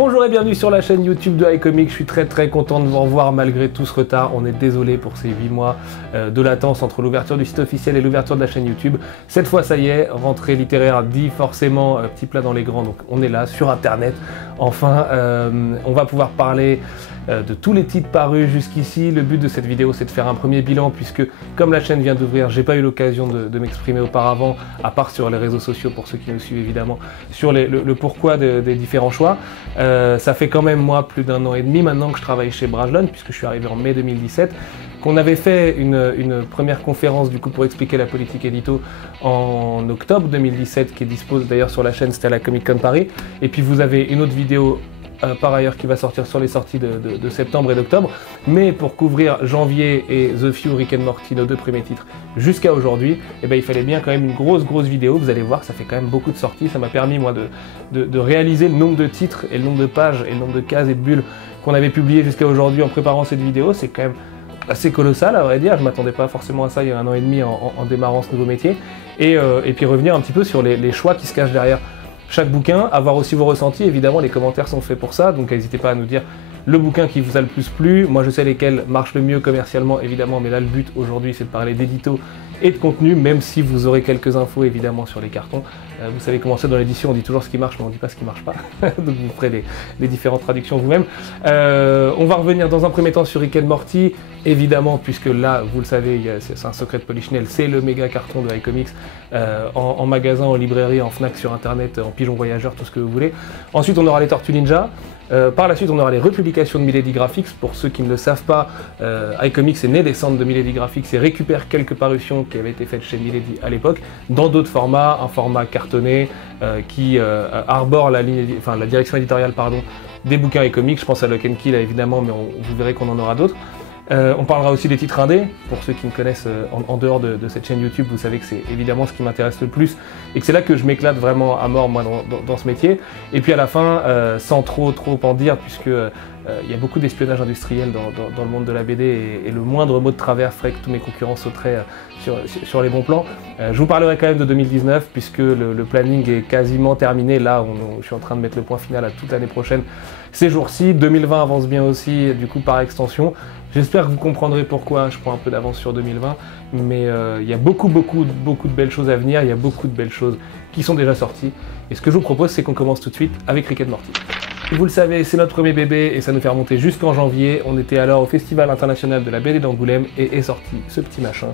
Bonjour et bienvenue sur la chaîne YouTube de iComics. Je suis très content de vous revoir malgré tout ce retard. On est désolé pour ces 8 mois de latence entre l'ouverture du site officiel et l'ouverture de la chaîne YouTube. Cette fois ça y est, rentrée littéraire dit forcément petit plat dans les grands, donc on est là sur internet. Enfin, on va pouvoir parler de tous les titres parus jusqu'ici. Le but de cette vidéo c'est de faire un premier bilan puisque comme la chaîne vient d'ouvrir, j'ai pas eu l'occasion de m'exprimer auparavant, à part sur les réseaux sociaux pour ceux qui nous suivent évidemment, sur le pourquoi des différents choix. Ça fait quand même moi plus d'1 an et demi maintenant que je travaille chez Brajlon puisque je suis arrivé en mai 2017, qu'on avait fait une première conférence du coup pour expliquer la politique édito en octobre 2017 qui est dispo d'ailleurs sur la chaîne, c'était à la Comic Con Paris, et puis vous avez une autre vidéo par ailleurs qui va sortir sur les sorties de septembre et d'octobre, mais pour couvrir janvier et The Few, Rick and Morty, nos deux premiers titres, jusqu'à aujourd'hui, eh ben, il fallait bien quand même une grosse vidéo. Vous allez voir, ça fait quand même beaucoup de sorties. Ça m'a permis moi de réaliser le nombre de titres et le nombre de pages et le nombre de cases et de bulles qu'on avait publiées jusqu'à aujourd'hui en préparant cette vidéo. C'est quand même assez colossal à vrai dire, je m'attendais pas forcément à ça il y a 1 an et demi en démarrant ce nouveau métier, et puis revenir un petit peu sur les choix qui se cachent derrière chaque bouquin, avoir aussi vos ressentis, évidemment les commentaires sont faits pour ça, donc n'hésitez pas à nous dire le bouquin qui vous a le plus plu. Moi je sais lesquels marchent le mieux commercialement évidemment, mais là le but aujourd'hui c'est de parler d'édito et de contenu, même si vous aurez quelques infos évidemment sur les cartons. Vous savez comment c'est dans l'édition, on dit toujours ce qui marche mais on ne dit pas ce qui marche pas, donc vous ferez les différentes traductions vous-même. On va revenir dans un premier temps sur Rick and Morty, évidemment, puisque là, vous le savez, c'est un secret de Polichinelle, c'est le méga carton de iComics, en magasin, en librairie, en Fnac, sur internet, en pigeon voyageur, tout ce que vous voulez. Ensuite on aura les Tortues Ninja. Par la suite, on aura les republications de Milady Graphics. Pour ceux qui ne le savent pas, iComics est né des cendres de Milady Graphics et récupère quelques parutions qui avaient été faites chez Milady à l'époque, dans d'autres formats, un format cartonné qui arbore la direction éditoriale des bouquins iComics. Je pense à Lock and Key là, évidemment, mais vous verrez qu'on en aura d'autres. On parlera aussi des titres indés. Pour ceux qui me connaissent en dehors de cette chaîne YouTube, vous savez que c'est évidemment ce qui m'intéresse le plus et que c'est là que je m'éclate vraiment à mort moi dans ce métier. Et puis à la fin, sans trop en dire, puisque il y a beaucoup d'espionnage industriel dans le monde de la BD et le moindre mot de travers ferait que tous mes concurrents sauteraient sur les bons plans. Je vous parlerai quand même de 2019 puisque le planning est quasiment terminé. Là, je suis en train de mettre le point final à toute l'année prochaine ces jours-ci. 2020 avance bien aussi, du coup par extension. J'espère que vous comprendrez pourquoi je prends un peu d'avance sur 2020, mais il y a beaucoup de belles choses à venir, il y a beaucoup de belles choses qui sont déjà sorties. Et ce que je vous propose, c'est qu'on commence tout de suite avec Rick and Morty. Vous le savez, c'est notre premier bébé et ça nous fait remonter jusqu'en janvier. On était alors au Festival international de la BD d'Angoulême et est sorti ce petit machin,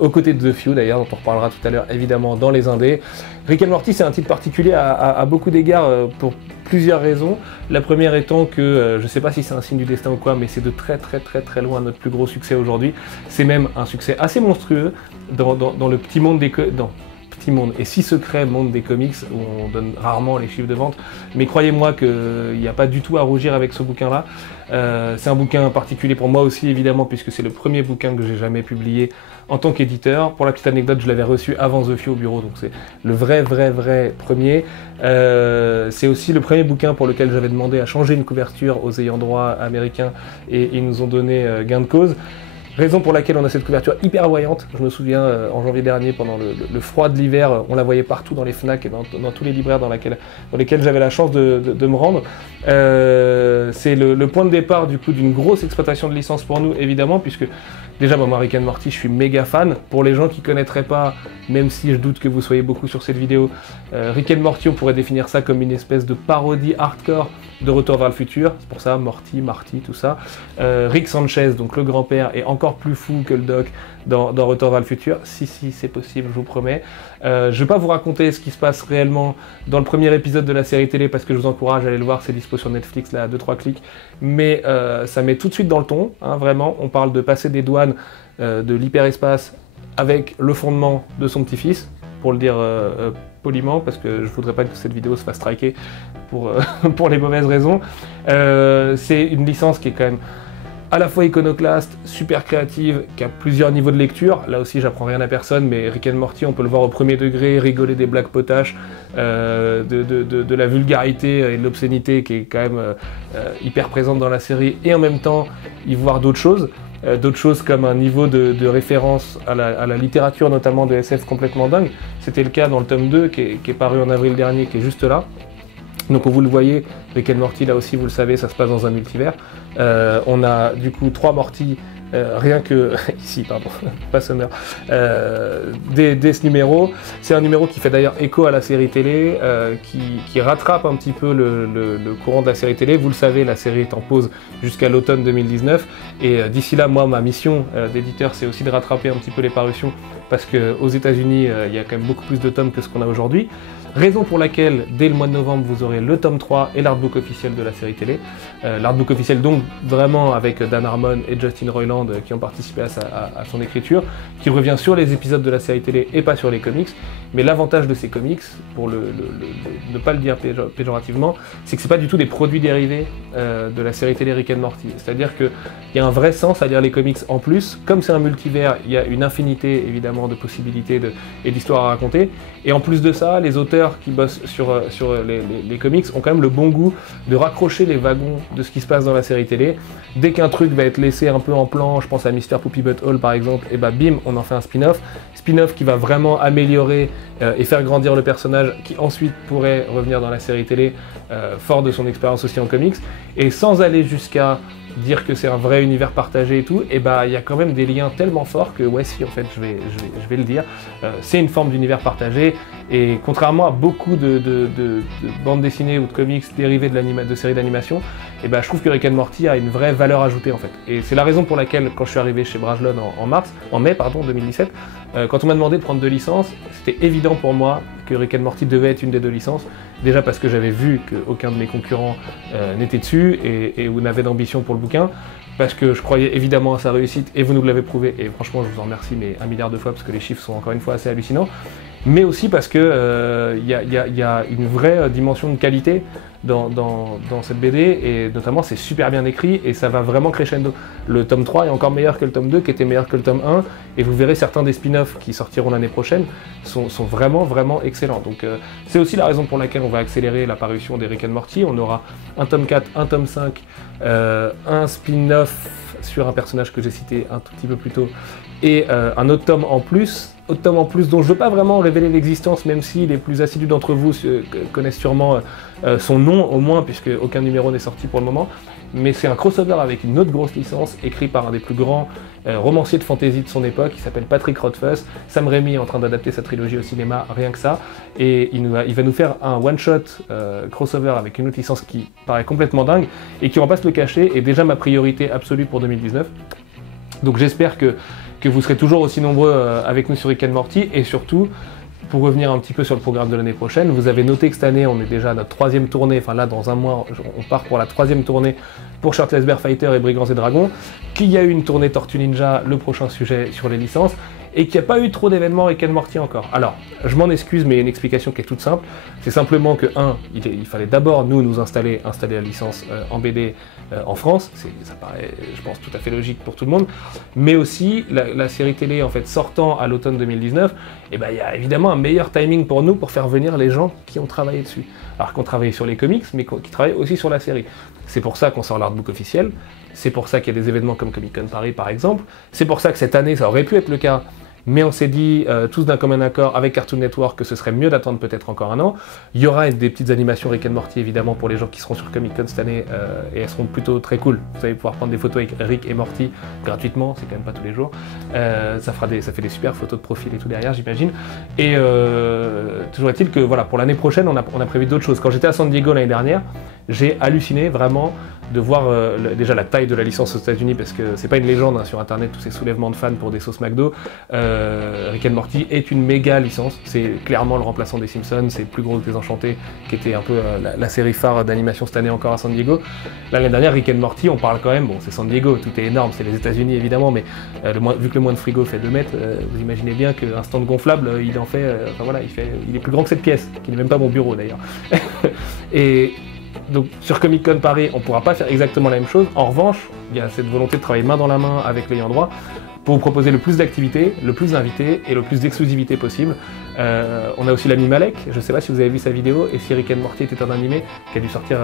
aux côtés de The Few d'ailleurs, dont on reparlera tout à l'heure évidemment dans les indés. Rick and Morty, c'est un titre particulier à beaucoup d'égards pour plusieurs raisons. La première étant que, je sais pas si c'est un signe du destin ou quoi, mais c'est de très loin notre plus gros succès aujourd'hui. C'est même un succès assez monstrueux dans le petit monde et si secret monde des comics où on donne rarement les chiffres de vente, mais croyez-moi qu'il n'y a pas du tout à rougir avec ce bouquin-là. C'est un bouquin particulier pour moi aussi évidemment puisque c'est le premier bouquin que j'ai jamais publié en tant qu'éditeur. Pour la petite anecdote, je l'avais reçu avant The Few au bureau, donc c'est le vrai premier. C'est aussi le premier bouquin pour lequel j'avais demandé à changer une couverture aux ayants droit américains et ils nous ont donné gain de cause. Raison pour laquelle on a cette couverture hyper voyante. Je me souviens en janvier dernier, pendant le froid de l'hiver, on la voyait partout dans les Fnac et dans tous les libraires dans lesquels j'avais la chance de me rendre. C'est le point de départ du coup d'une grosse exploitation de licence pour nous évidemment, puisque déjà moi Rick and Morty je suis méga fan. Pour les gens qui ne connaîtraient pas, même si je doute que vous soyez beaucoup sur cette vidéo, Rick and Morty on pourrait définir ça comme une espèce de parodie hardcore de Retour vers le futur, c'est pour ça Morty, Marty, tout ça. Rick Sanchez, donc le grand-père, est encore plus fou que le doc dans Retour vers le futur. Si c'est possible, je vous promets. Je vais pas vous raconter ce qui se passe réellement dans le premier épisode de la série télé parce que je vous encourage à aller le voir, c'est dispo sur Netflix là à 2-3 clics. Mais ça met tout de suite dans le ton, hein, vraiment. On parle de passer des douanes de l'hyperespace avec le fondement de son petit-fils, pour le dire poliment, parce que je voudrais pas que cette vidéo se fasse striker pour les mauvaises raisons. C'est une licence qui est quand même à la fois iconoclaste, super créative, qui a plusieurs niveaux de lecture. Là aussi, j'apprends rien à personne, mais Rick and Morty, on peut le voir au premier degré, rigoler des blagues potaches, de la vulgarité et de l'obscénité qui est quand même hyper présente dans la série, et en même temps, y voir d'autres choses. Comme un niveau de référence à la littérature, notamment de SF complètement dingue. C'était le cas dans le tome 2, qui est paru en avril dernier, qui est juste là. Donc vous le voyez, Rick and Morty, là aussi vous le savez, ça se passe dans un multivers. On a du coup 3 Morty, rien que, ici pardon, pas Summer, dès ce numéro. C'est un numéro qui fait d'ailleurs écho à la série télé, qui rattrape un petit peu le courant de la série télé. Vous le savez, la série est en pause jusqu'à l'automne 2019. Et d'ici là, moi, ma mission d'éditeur, c'est aussi de rattraper un petit peu les parutions, parce qu'aux États-Unis, il y a quand même beaucoup plus de tomes que ce qu'on a aujourd'hui. Raison pour laquelle, dès le mois de novembre, vous aurez le tome 3 et l'artbook officiel de la série télé. L'artbook officiel, donc, vraiment avec Dan Harmon et Justin Roiland qui ont participé à son écriture, qui revient sur les épisodes de la série télé et pas sur les comics. Mais l'avantage de ces comics, pour ne pas le dire péjorativement, c'est que c'est pas du tout des produits dérivés de la série télé Rick and Morty. C'est-à-dire qu'il y a un vrai sens à lire les comics en plus. Comme c'est un multivers, il y a une infinité, évidemment, de possibilités et d'histoires à raconter. Et en plus de ça, les auteurs qui bossent sur les comics ont quand même le bon goût de raccrocher les wagons de ce qui se passe dans la série télé. Dès qu'un truc va être laissé un peu en plan, je pense à Mr. Poopy Butthole par exemple, et bah bim, on en fait un spin-off. Spin-off qui va vraiment améliorer et faire grandir le personnage, qui ensuite pourrait revenir dans la série télé, fort de son expérience aussi en comics, et sans aller jusqu'à dire que c'est un vrai univers partagé et tout, et bah il y a quand même des liens tellement forts que ouais si en fait je vais le dire, c'est une forme d'univers partagé, et contrairement à beaucoup de bandes dessinées ou de comics dérivés de séries d'animation, et bah je trouve que Rick and Morty a une vraie valeur ajoutée en fait. Et c'est la raison pour laquelle quand je suis arrivé chez Brajlon en mai 2017, quand on m'a demandé de prendre 2 licences, c'était évident pour moi que Rick and Morty devait être une des 2 licences. Déjà parce que j'avais vu qu'aucun de mes concurrents n'était dessus et ou n'avait d'ambition pour le bouquin, parce que je croyais évidemment à sa réussite et vous nous l'avez prouvé, et franchement je vous en remercie mais 1 milliard de fois parce que les chiffres sont encore une fois assez hallucinants, mais aussi parce que y a une vraie dimension de qualité dans cette BD, et notamment c'est super bien écrit et ça va vraiment crescendo. Le tome 3 est encore meilleur que le tome 2 qui était meilleur que le tome 1, et vous verrez certains des spin-offs qui sortiront l'année prochaine sont vraiment excellents. Donc c'est aussi la raison pour laquelle on va accélérer la parution des Rick and Morty. On aura un tome 4, un tome 5, un spin-off sur un personnage que j'ai cité un tout petit peu plus tôt, et un autre tome en plus dont je ne veux pas vraiment révéler l'existence, même si les plus assidus d'entre vous connaissent sûrement son nom au moins, puisque aucun numéro n'est sorti pour le moment. Mais c'est un crossover avec une autre grosse licence, écrit par un des plus grands romanciers de fantasy de son époque, qui s'appelle Patrick Rothfuss. Sam Raimi est en train d'adapter sa trilogie au cinéma, rien que ça. Et il va nous faire un one-shot crossover avec une autre licence qui paraît complètement dingue, et qui, on va pas se le cacher, est déjà ma priorité absolue pour 2019. Donc j'espère que vous serez toujours aussi nombreux avec nous sur Rick and Morty, et surtout, pour revenir un petit peu sur le programme de l'année prochaine, vous avez noté que cette année, on est déjà à notre 3e tournée, enfin là, dans un mois, on part pour la 3e tournée pour Shirtless Bear Fighter et Brigands et Dragons, qu'il y a eu une tournée Tortue Ninja, le prochain sujet sur les licences, et qu'il n'y a pas eu trop d'événements Rick and Morty encore. Alors, je m'en excuse, mais il y a une explication qui est toute simple. C'est simplement que, il fallait d'abord nous installer la licence en BD en France. Ça paraît, je pense, tout à fait logique pour tout le monde. Mais aussi, la série télé, en fait, sortant à l'automne 2019, et ben, il y a évidemment un meilleur timing pour nous pour faire venir les gens qui ont travaillé dessus. Alors qu'on travaillait sur les comics, mais qui travaillent aussi sur la série. C'est pour ça qu'on sort l'artbook officiel. C'est pour ça qu'il y a des événements comme Comic Con Paris, par exemple. C'est pour ça que cette année, ça aurait pu être le cas, mais on s'est dit, tous d'un commun accord avec Cartoon Network, que ce serait mieux d'attendre peut-être encore un an. Il y aura des petites animations Rick and Morty, évidemment, pour les gens qui seront sur Comic Con cette année, et elles seront plutôt très cool. Vous allez pouvoir prendre des photos avec Rick et Morty gratuitement, c'est quand même pas tous les jours. Ça fait des super photos de profil et tout derrière, j'imagine. Et toujours est-il que, voilà, pour l'année prochaine, on a prévu d'autres choses. Quand j'étais à San Diego l'année dernière, j'ai halluciné vraiment de voir déjà la taille de la licence aux États-Unis, parce que c'est pas une légende sur internet, tous ces soulèvements de fans pour des sauces McDo. Rick and Morty est une méga licence, c'est clairement le remplaçant des Simpsons, c'est plus gros que Désenchantés, qui était un peu la série phare d'animation cette année encore à San Diego. L'année dernière, Rick and Morty, on parle quand même, bon c'est San Diego, tout est énorme, c'est les États-Unis évidemment, mais vu que le moins de frigo fait 2 mètres, vous imaginez bien qu'un stand gonflable, il en fait, enfin voilà, il est plus grand que cette pièce, qui n'est même pas mon bureau d'ailleurs. Et donc sur Comic Con Paris, on ne pourra pas faire exactement la même chose. En revanche, il y a cette volonté de travailler main dans la main avec l'ayant droit pour vous proposer le plus d'activités, le plus d'invités et le plus d'exclusivité possible. On a aussi l'ami Malek, je sais pas si vous avez vu sa vidéo, et si Rick and Morty était un animé qui a dû sortir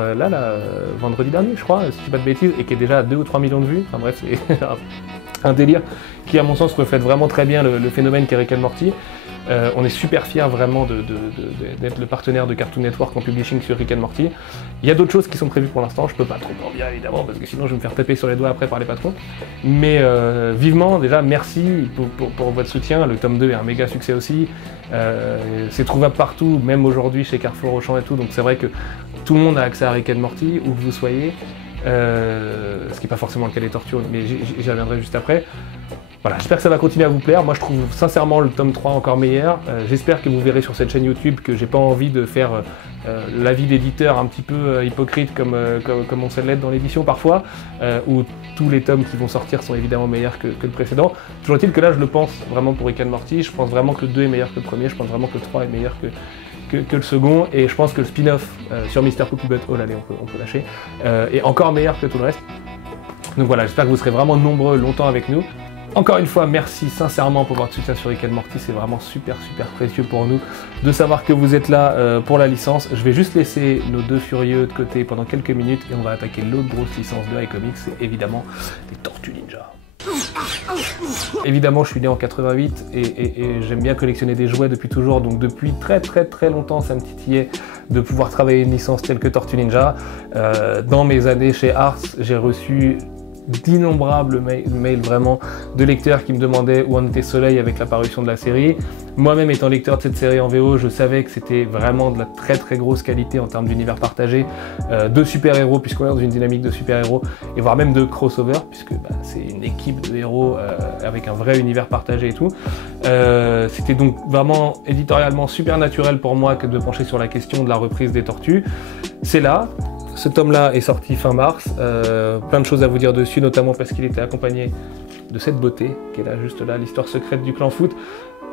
vendredi dernier, je crois, si je dis pas de bêtises, et qui est déjà à 2 ou 3 millions de vues. Enfin bref, c'est un délire qui, à mon sens, reflète vraiment très bien le phénomène qu'est Rick and Morty. On est super fiers vraiment d'être le partenaire de Cartoon Network en publishing sur Rick and Morty. Il y a d'autres choses qui sont prévues pour l'instant, je peux pas trop en dire évidemment, parce que sinon je vais me faire taper sur les doigts après par les patrons. Mais vivement, déjà, merci pour votre soutien. Le tome 2 est un méga succès aussi. C'est trouvable partout, même aujourd'hui chez Carrefour, Auchan et tout, donc c'est vrai que tout le monde a accès à Rick and Morty, où que vous soyez. Ce qui n'est pas forcément le cas des tortues, mais j'y reviendrai juste après. Voilà, j'espère que ça va continuer à vous plaire. Moi, je trouve sincèrement le tome 3 encore meilleur. J'espère que vous verrez sur cette chaîne YouTube que j'ai pas envie de faire l'avis d'éditeur un petit peu hypocrite comme on sait l'être dans l'édition parfois, où tous les tomes qui vont sortir sont évidemment meilleurs que le précédent. Toujours est-il que là, je le pense vraiment pour Rick and Morty. Je pense vraiment que le 2 est meilleur que le premier. Je pense vraiment que le 3 est meilleur que le second. Et je pense que le spin-off sur Mr. Poopy Butthole, allez, on peut lâcher, est encore meilleur que tout le reste. Donc voilà, j'espère que vous serez vraiment nombreux longtemps avec nous. Encore une fois, merci sincèrement pour votre soutien sur Rick and Morty, c'est vraiment super précieux pour nous de savoir que vous êtes là pour la licence. Je vais juste laisser nos deux furieux de côté pendant quelques minutes et on va attaquer l'autre grosse licence de iComics, c'est évidemment les Tortues Ninja. Évidemment, je suis né en 88 et j'aime bien collectionner des jouets depuis toujours, donc depuis très longtemps, ça me titillait de pouvoir travailler une licence telle que Tortues Ninja. Dans mes années chez Ars, j'ai reçu d'innombrables mails vraiment de lecteurs qui me demandaient où en était Soleil avec la parution de la série. Moi-même étant lecteur de cette série en VO, je savais que c'était vraiment de la très grosse qualité en termes d'univers partagé, de super-héros puisqu'on est dans une dynamique de super-héros et voire même de crossover puisque c'est une équipe de héros avec un vrai univers partagé et tout. C'était donc vraiment éditorialement super naturel pour moi que de pencher sur la question de la reprise des Tortues. C'est là. Ce tome-là est sorti fin mars, plein de choses à vous dire dessus, notamment parce qu'il était accompagné de cette beauté, qui est là, juste là, l'histoire secrète du clan foot,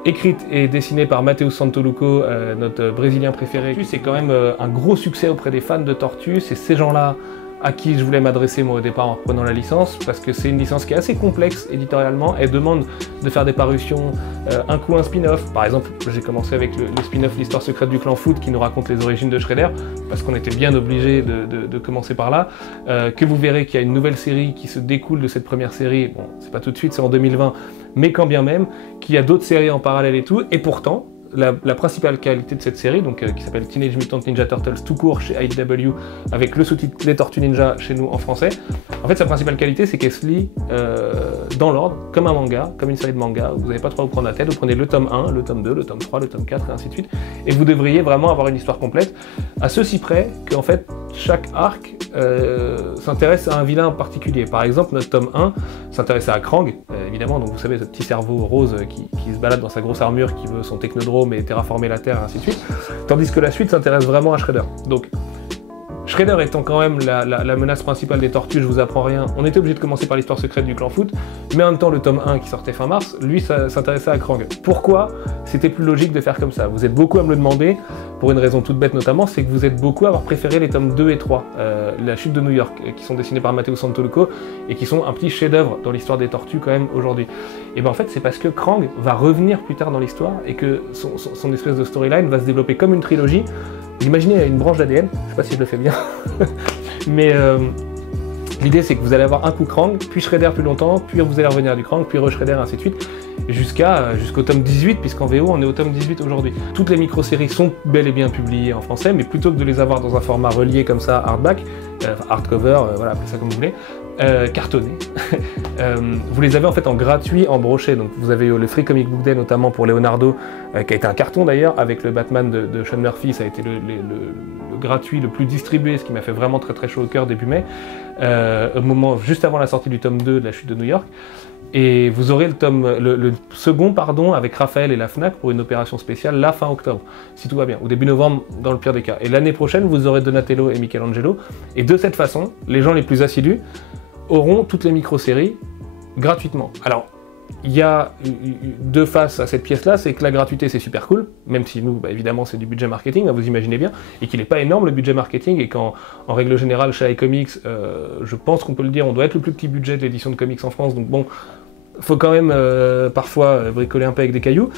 écrite et dessinée par Matheus Santoluco, notre Brésilien préféré. C'est quand même un gros succès auprès des fans de Tortue, c'est ces gens-là à qui je voulais m'adresser moi au départ en reprenant la licence, parce que c'est une licence qui est assez complexe éditorialement, elle demande de faire des parutions, un coup un spin-off, par exemple j'ai commencé avec le spin-off L'histoire secrète du clan foot qui nous raconte les origines de Shredder, parce qu'on était bien obligé de commencer par là, que vous verrez qu'il y a une nouvelle série qui se découle de cette première série, bon c'est pas tout de suite, c'est en 2020, mais quand bien même, qu'il y a d'autres séries en parallèle et tout, et pourtant, la principale qualité de cette série, donc, qui s'appelle Teenage Mutant Ninja Turtles tout court chez IDW, avec le sous-titre Les Tortues Ninja chez nous en français, en fait sa principale qualité c'est qu'elle se lit dans l'ordre, comme un manga, comme une série de manga, vous n'avez pas trop à vous prendre la tête, vous prenez le tome 1, le tome 2, le tome 3, le tome 4 et ainsi de suite, et vous devriez vraiment avoir une histoire complète, à ceci près qu'en fait chaque arc s'intéresse à un vilain particulier. Par exemple, notre tome 1 s'intéressait à Krang, évidemment, donc vous savez, ce petit cerveau rose qui se balade dans sa grosse armure, qui veut son technodrome et terraformer la Terre, et ainsi de suite. Tandis que la suite s'intéresse vraiment à Shredder. Donc, Shredder étant quand même la menace principale des Tortues, je vous apprends rien, on était obligé de commencer par l'histoire secrète du clan foot, mais en même temps le tome 1 qui sortait fin mars, lui ça s'intéressait à Krang. Pourquoi c'était plus logique de faire comme ça? Vous êtes beaucoup à me le demander, pour une raison toute bête notamment, c'est que vous êtes beaucoup à avoir préféré les tomes 2 et 3, La chute de New York, qui sont dessinés par Matheus Santoluco, et qui sont un petit chef-d'œuvre dans l'histoire des Tortues quand même aujourd'hui. Et bien en fait c'est parce que Krang va revenir plus tard dans l'histoire, et que son espèce de storyline va se développer comme une trilogie. Imaginez une branche d'ADN, je sais pas si je le fais bien, mais l'idée c'est que vous allez avoir un coup Krang, puis Shredder plus longtemps, puis vous allez revenir du Krang, puis re-Shredder, ainsi de suite, jusqu'au tome 18, puisqu'en VO on est au tome 18 aujourd'hui. Toutes les micro-séries sont bel et bien publiées en français, mais plutôt que de les avoir dans un format relié comme ça, hardback, hardcover, voilà, appelez ça comme vous voulez, cartonné, vous les avez en fait en gratuit, en brochet. Donc vous avez le Free Comic Book Day notamment pour Leonardo, qui a été un carton d'ailleurs, avec le Batman de Sean Murphy, ça a été le gratuit le plus distribué, ce qui m'a fait vraiment très chaud au cœur début mai, au moment juste avant la sortie du tome 2 de La chute de New York. Et vous aurez le second pardon, avec Raphaël et la Fnac pour une opération spéciale la fin octobre, si tout va bien, ou début novembre dans le pire des cas. Et l'année prochaine, vous aurez Donatello et Michelangelo, et de cette façon, les gens les plus assidus auront toutes les micro-séries gratuitement. Alors, il y a deux faces à cette pièce-là, c'est que la gratuité c'est super cool, même si nous, évidemment, c'est du budget marketing, vous imaginez bien, et qu'il n'est pas énorme le budget marketing, et qu'en règle générale, chez iComics, je pense qu'on peut le dire, on doit être le plus petit budget de l'édition de comics en France, donc bon, faut quand même parfois bricoler un peu avec des cailloux.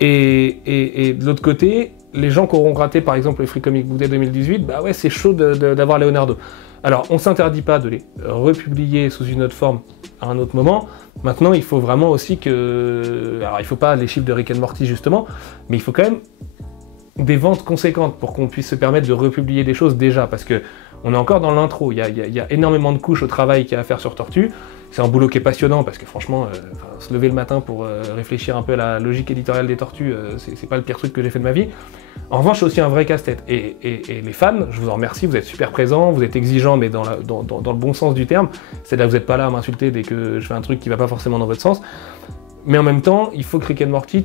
Et de l'autre côté, les gens qui auront raté par exemple le Free Comic Book Day 2018, bah ouais, c'est chaud d'avoir Leonardo. Alors, on s'interdit pas de les republier sous une autre forme à un autre moment. Maintenant, il faut vraiment aussi que... Alors, il faut pas les chiffres de Rick and Morty, justement, mais il faut quand même des ventes conséquentes pour qu'on puisse se permettre de republier des choses déjà, parce que on est encore dans l'intro, il y a énormément de couches au travail qu'il y a à faire sur Tortue. C'est un boulot qui est passionnant, parce que franchement, se lever le matin pour réfléchir un peu à la logique éditoriale des Tortues, c'est pas le pire truc que j'ai fait de ma vie. En revanche, c'est aussi un vrai casse-tête. Et les fans, je vous en remercie, vous êtes super présents, vous êtes exigeants, mais dans le bon sens du terme. C'est-à-dire que vous n'êtes pas là à m'insulter dès que je fais un truc qui va pas forcément dans votre sens. Mais en même temps, il faut que Rick and Morty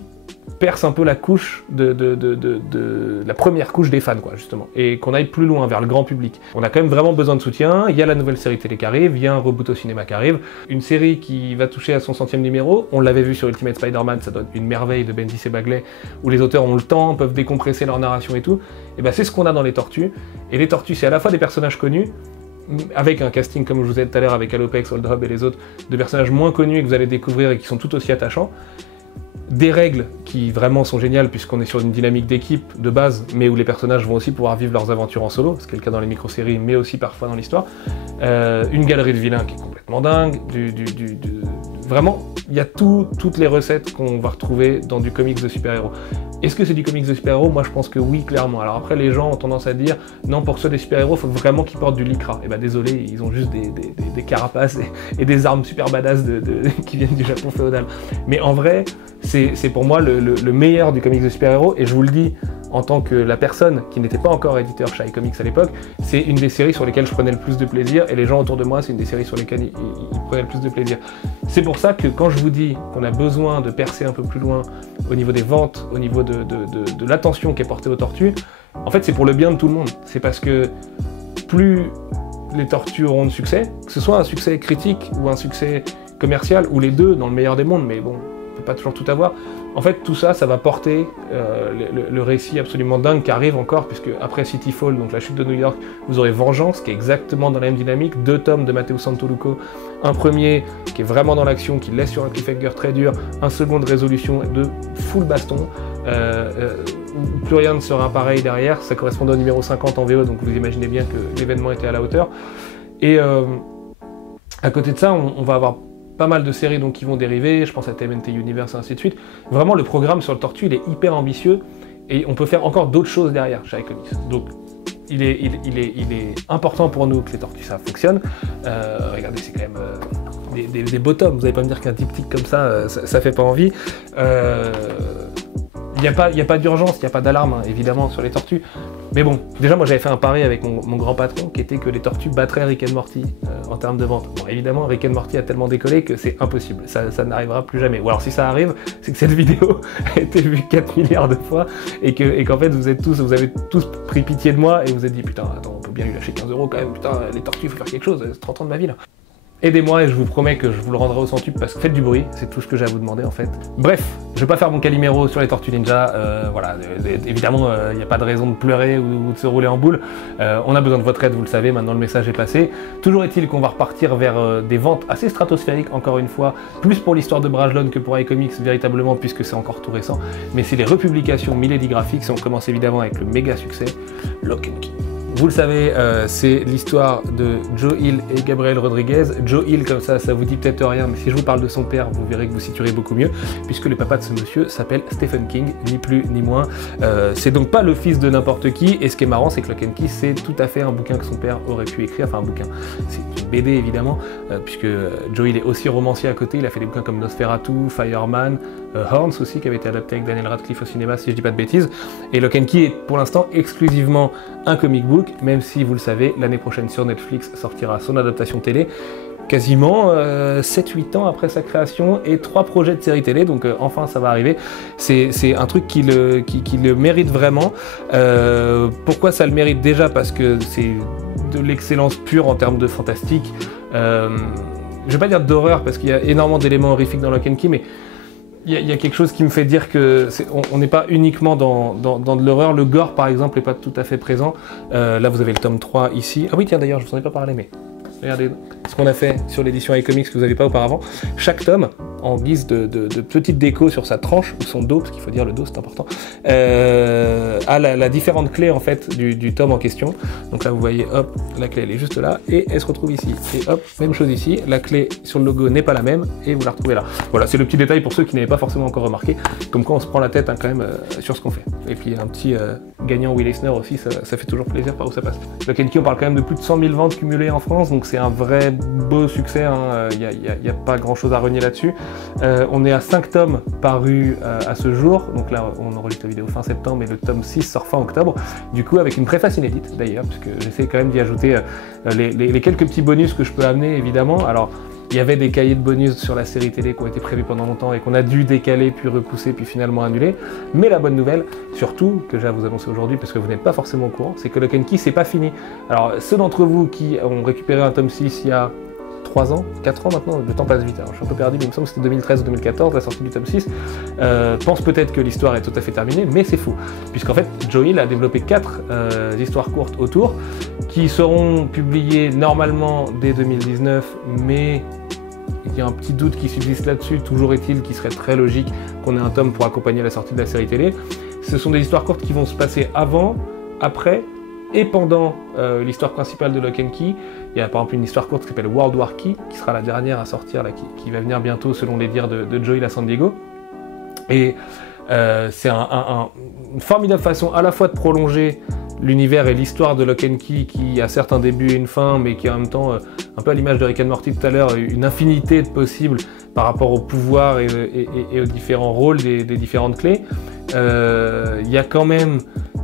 perce un peu la couche la première couche des fans, quoi, justement, et qu'on aille plus loin vers le grand public. On a quand même vraiment besoin de soutien. Il y a la nouvelle série télé qui arrive, il y a un reboot au cinéma qui arrive, une série qui va toucher à son 100e numéro. On l'avait vu sur Ultimate Spider-Man, ça donne une merveille de Bendis et Bagley, où les auteurs ont le temps, peuvent décompresser leur narration et tout. Et ben c'est ce qu'on a dans les Tortues. Et les Tortues, c'est à la fois des personnages connus, avec un casting, comme je vous ai dit tout à l'heure, avec Alopex, Old Hob et les autres, de personnages moins connus et que vous allez découvrir et qui sont tout aussi attachants. Des règles qui vraiment sont géniales, puisqu'on est sur une dynamique d'équipe de base, mais où les personnages vont aussi pouvoir vivre leurs aventures en solo, ce qui est le cas dans les micro-séries, mais aussi parfois dans l'histoire. Une galerie de vilains qui est complètement dingue, vraiment, il y a toutes les recettes qu'on va retrouver dans du comics de super-héros. Est-ce que c'est du comics de super-héros? Moi je pense que oui, clairement. Alors après, les gens ont tendance à dire non, pour ceux des super-héros, il faut vraiment qu'ils portent du lycra. Et bah désolé, ils ont juste des carapaces et des armes super badass qui viennent du Japon féodal. Mais en vrai, c'est pour moi le meilleur du comics de super-héros, et je vous le dis en tant que la personne qui n'était pas encore éditeur chez iComics à l'époque, c'est une des séries sur lesquelles je prenais le plus de plaisir, et les gens autour de moi, c'est une des séries sur lesquelles ils prenaient le plus de plaisir. C'est pour ça que quand je vous dis qu'on a besoin de percer un peu plus loin au niveau des ventes, au niveau de l'attention qui est portée aux Tortues, en fait c'est pour le bien de tout le monde. C'est parce que plus les Tortues auront de succès, que ce soit un succès critique ou un succès commercial, ou les deux dans le meilleur des mondes, mais bon, on peut pas toujours tout avoir. En fait, tout ça, ça va porter le récit absolument dingue qui arrive encore, puisque après Cityfall, donc la chute de New York, vous aurez Vengeance, qui est exactement dans la même dynamique, 2 tomes de Matteo Santoluco, un premier qui est vraiment dans l'action, qui laisse sur un cliffhanger très dur, un second de résolution de full baston, où plus rien ne sera pareil derrière. Ça correspondait au numéro 50 en VO, donc vous imaginez bien que l'événement était à la hauteur. Et à côté de ça, on va avoir pas mal de séries donc, qui vont dériver, je pense à TMNT Universe et ainsi de suite. Vraiment, le programme sur le Tortue, il est hyper ambitieux, et on peut faire encore d'autres choses derrière chez iComics. Donc, il est important pour nous que les Tortues, ça fonctionne. Regardez, c'est quand même des beaux tomes, vous n'allez pas me dire qu'un diptyque comme ça, ça fait pas envie. Il n'y a pas d'urgence, il n'y a pas d'alarme, hein, évidemment, sur les Tortues. Mais bon, déjà, moi, j'avais fait un pari avec mon grand patron, qui était que les Tortues battraient Rick and Morty en termes de vente. Bon, évidemment, Rick and Morty a tellement décollé que c'est impossible. Ça n'arrivera plus jamais. Ou alors, si ça arrive, c'est que cette vidéo a été vue 4 milliards de fois, et qu'en fait, vous avez tous pris pitié de moi, et vous êtes dit, putain, attends, on peut bien lui lâcher 15 € quand même, putain, les Tortues, il faut faire quelque chose, c'est 30 ans de ma vie, là. Aidez-moi et je vous promets que je vous le rendrai au centuple, parce que faites du bruit, c'est tout ce que j'ai à vous demander en fait. Bref, je vais pas faire mon Calimero sur les Tortues Ninja, voilà, évidemment il n'y a pas de raison de pleurer ou de se rouler en boule, on a besoin de votre aide, vous le savez, maintenant le message est passé. Toujours est-il qu'on va repartir vers des ventes assez stratosphériques, encore une fois, plus pour l'histoire de Brajlon que pour iComics véritablement, puisque c'est encore tout récent, mais c'est les republications Milady Graphics, et on commence évidemment avec le méga succès, Lock and Key. Vous le savez, c'est l'histoire de Joe Hill et Gabriel Rodriguez. Joe Hill, comme ça vous dit peut-être rien, mais si je vous parle de son père, vous verrez que vous situerez beaucoup mieux, puisque le papa de ce monsieur s'appelle Stephen King, ni plus ni moins. C'est donc pas le fils de n'importe qui, et ce qui est marrant, c'est que Lock and Key, c'est tout à fait un bouquin que son père aurait pu écrire, enfin un bouquin, c'est une BD évidemment, puisque Joe Hill est aussi romancier à côté, il a fait des bouquins comme Nosferatu, Fireman, Horns aussi, qui avait été adapté avec Daniel Radcliffe au cinéma, si je dis pas de bêtises, et Lock and Key est pour l'instant exclusivement un comic book, même si, vous le savez, l'année prochaine sur Netflix sortira son adaptation télé, quasiment 7-8 ans après sa création, et 3 projets de série télé, donc enfin ça va arriver. C'est un truc qui le mérite vraiment. Pourquoi ça le mérite? Déjà parce que c'est de l'excellence pure en termes de fantastique. Je vais pas dire d'horreur, parce qu'il y a énormément d'éléments horrifiques dans Lock and Key, mais il y a quelque chose qui me fait dire que on n'est pas uniquement dans de l'horreur. Le gore, par exemple, n'est pas tout à fait présent. Là, vous avez le tome 3 ici. Ah oui, tiens, d'ailleurs, je vous en ai pas parlé, mais regardez ce qu'on a fait sur l'édition iComics que vous n'avez pas auparavant. Chaque tome, en guise de petite déco sur sa tranche, ou son dos, parce qu'il faut dire le dos, c'est important, a la différente clé en fait du tome en question. Donc là vous voyez, hop, la clé elle est juste là, et elle se retrouve ici. Et hop, même chose ici, la clé sur le logo n'est pas la même, et vous la retrouvez là. Voilà, c'est le petit détail pour ceux qui n'avaient pas forcément encore remarqué, comme quoi on se prend la tête hein, quand même sur ce qu'on fait. Et puis un petit gagnant Will Eisner aussi, ça fait toujours plaisir par où ça passe. Lock & Key, on parle quand même de plus de 100 000 ventes cumulées en France, donc c'est un vrai beau succès, il n'y a pas grand chose à renier là-dessus. On est à 5 tomes parus à ce jour, donc là on enregistre la vidéo fin septembre et le tome 6 sort fin octobre, du coup avec une préface inédite d'ailleurs, puisque j'essaie quand même d'y ajouter les quelques petits bonus que je peux amener évidemment. Alors il y avait des cahiers de bonus sur la série télé qui ont été prévus pendant longtemps et qu'on a dû décaler, puis repousser, puis finalement annuler. Mais la bonne nouvelle, surtout, que j'ai à vous annoncer aujourd'hui, parce que vous n'êtes pas forcément au courant, c'est que Lock & Key, c'est pas fini. Alors, ceux d'entre vous qui ont récupéré un tome 6 il y a 3 ans, 4 ans maintenant, le temps passe vite, alors je suis un peu perdu, mais il me semble que c'était 2013 ou 2014, la sortie du tome 6, pense peut-être que l'histoire est tout à fait terminée, mais c'est faux, puisqu'en fait, Joe Hill a développé 4 histoires courtes autour, qui seront publiées normalement dès 2019, mais il y a un petit doute qui subsiste là-dessus, toujours est-il qu'il serait très logique qu'on ait un tome pour accompagner la sortie de la série télé. Ce sont des histoires courtes qui vont se passer avant, après et pendant l'histoire principale de Lock & Key. Il y a par exemple une histoire courte qui s'appelle World War Key, qui sera la dernière à sortir, là, qui va venir bientôt selon les dires de Joe Hill à San Diego. Et c'est une formidable façon à la fois de prolonger l'univers et l'histoire de Lock & Key, qui a certes un début et une fin, mais qui a en même temps, un peu à l'image de Rick and Morty tout à l'heure, une infinité de possibles par rapport au pouvoir et aux différents rôles des différentes clés. Il y a quand même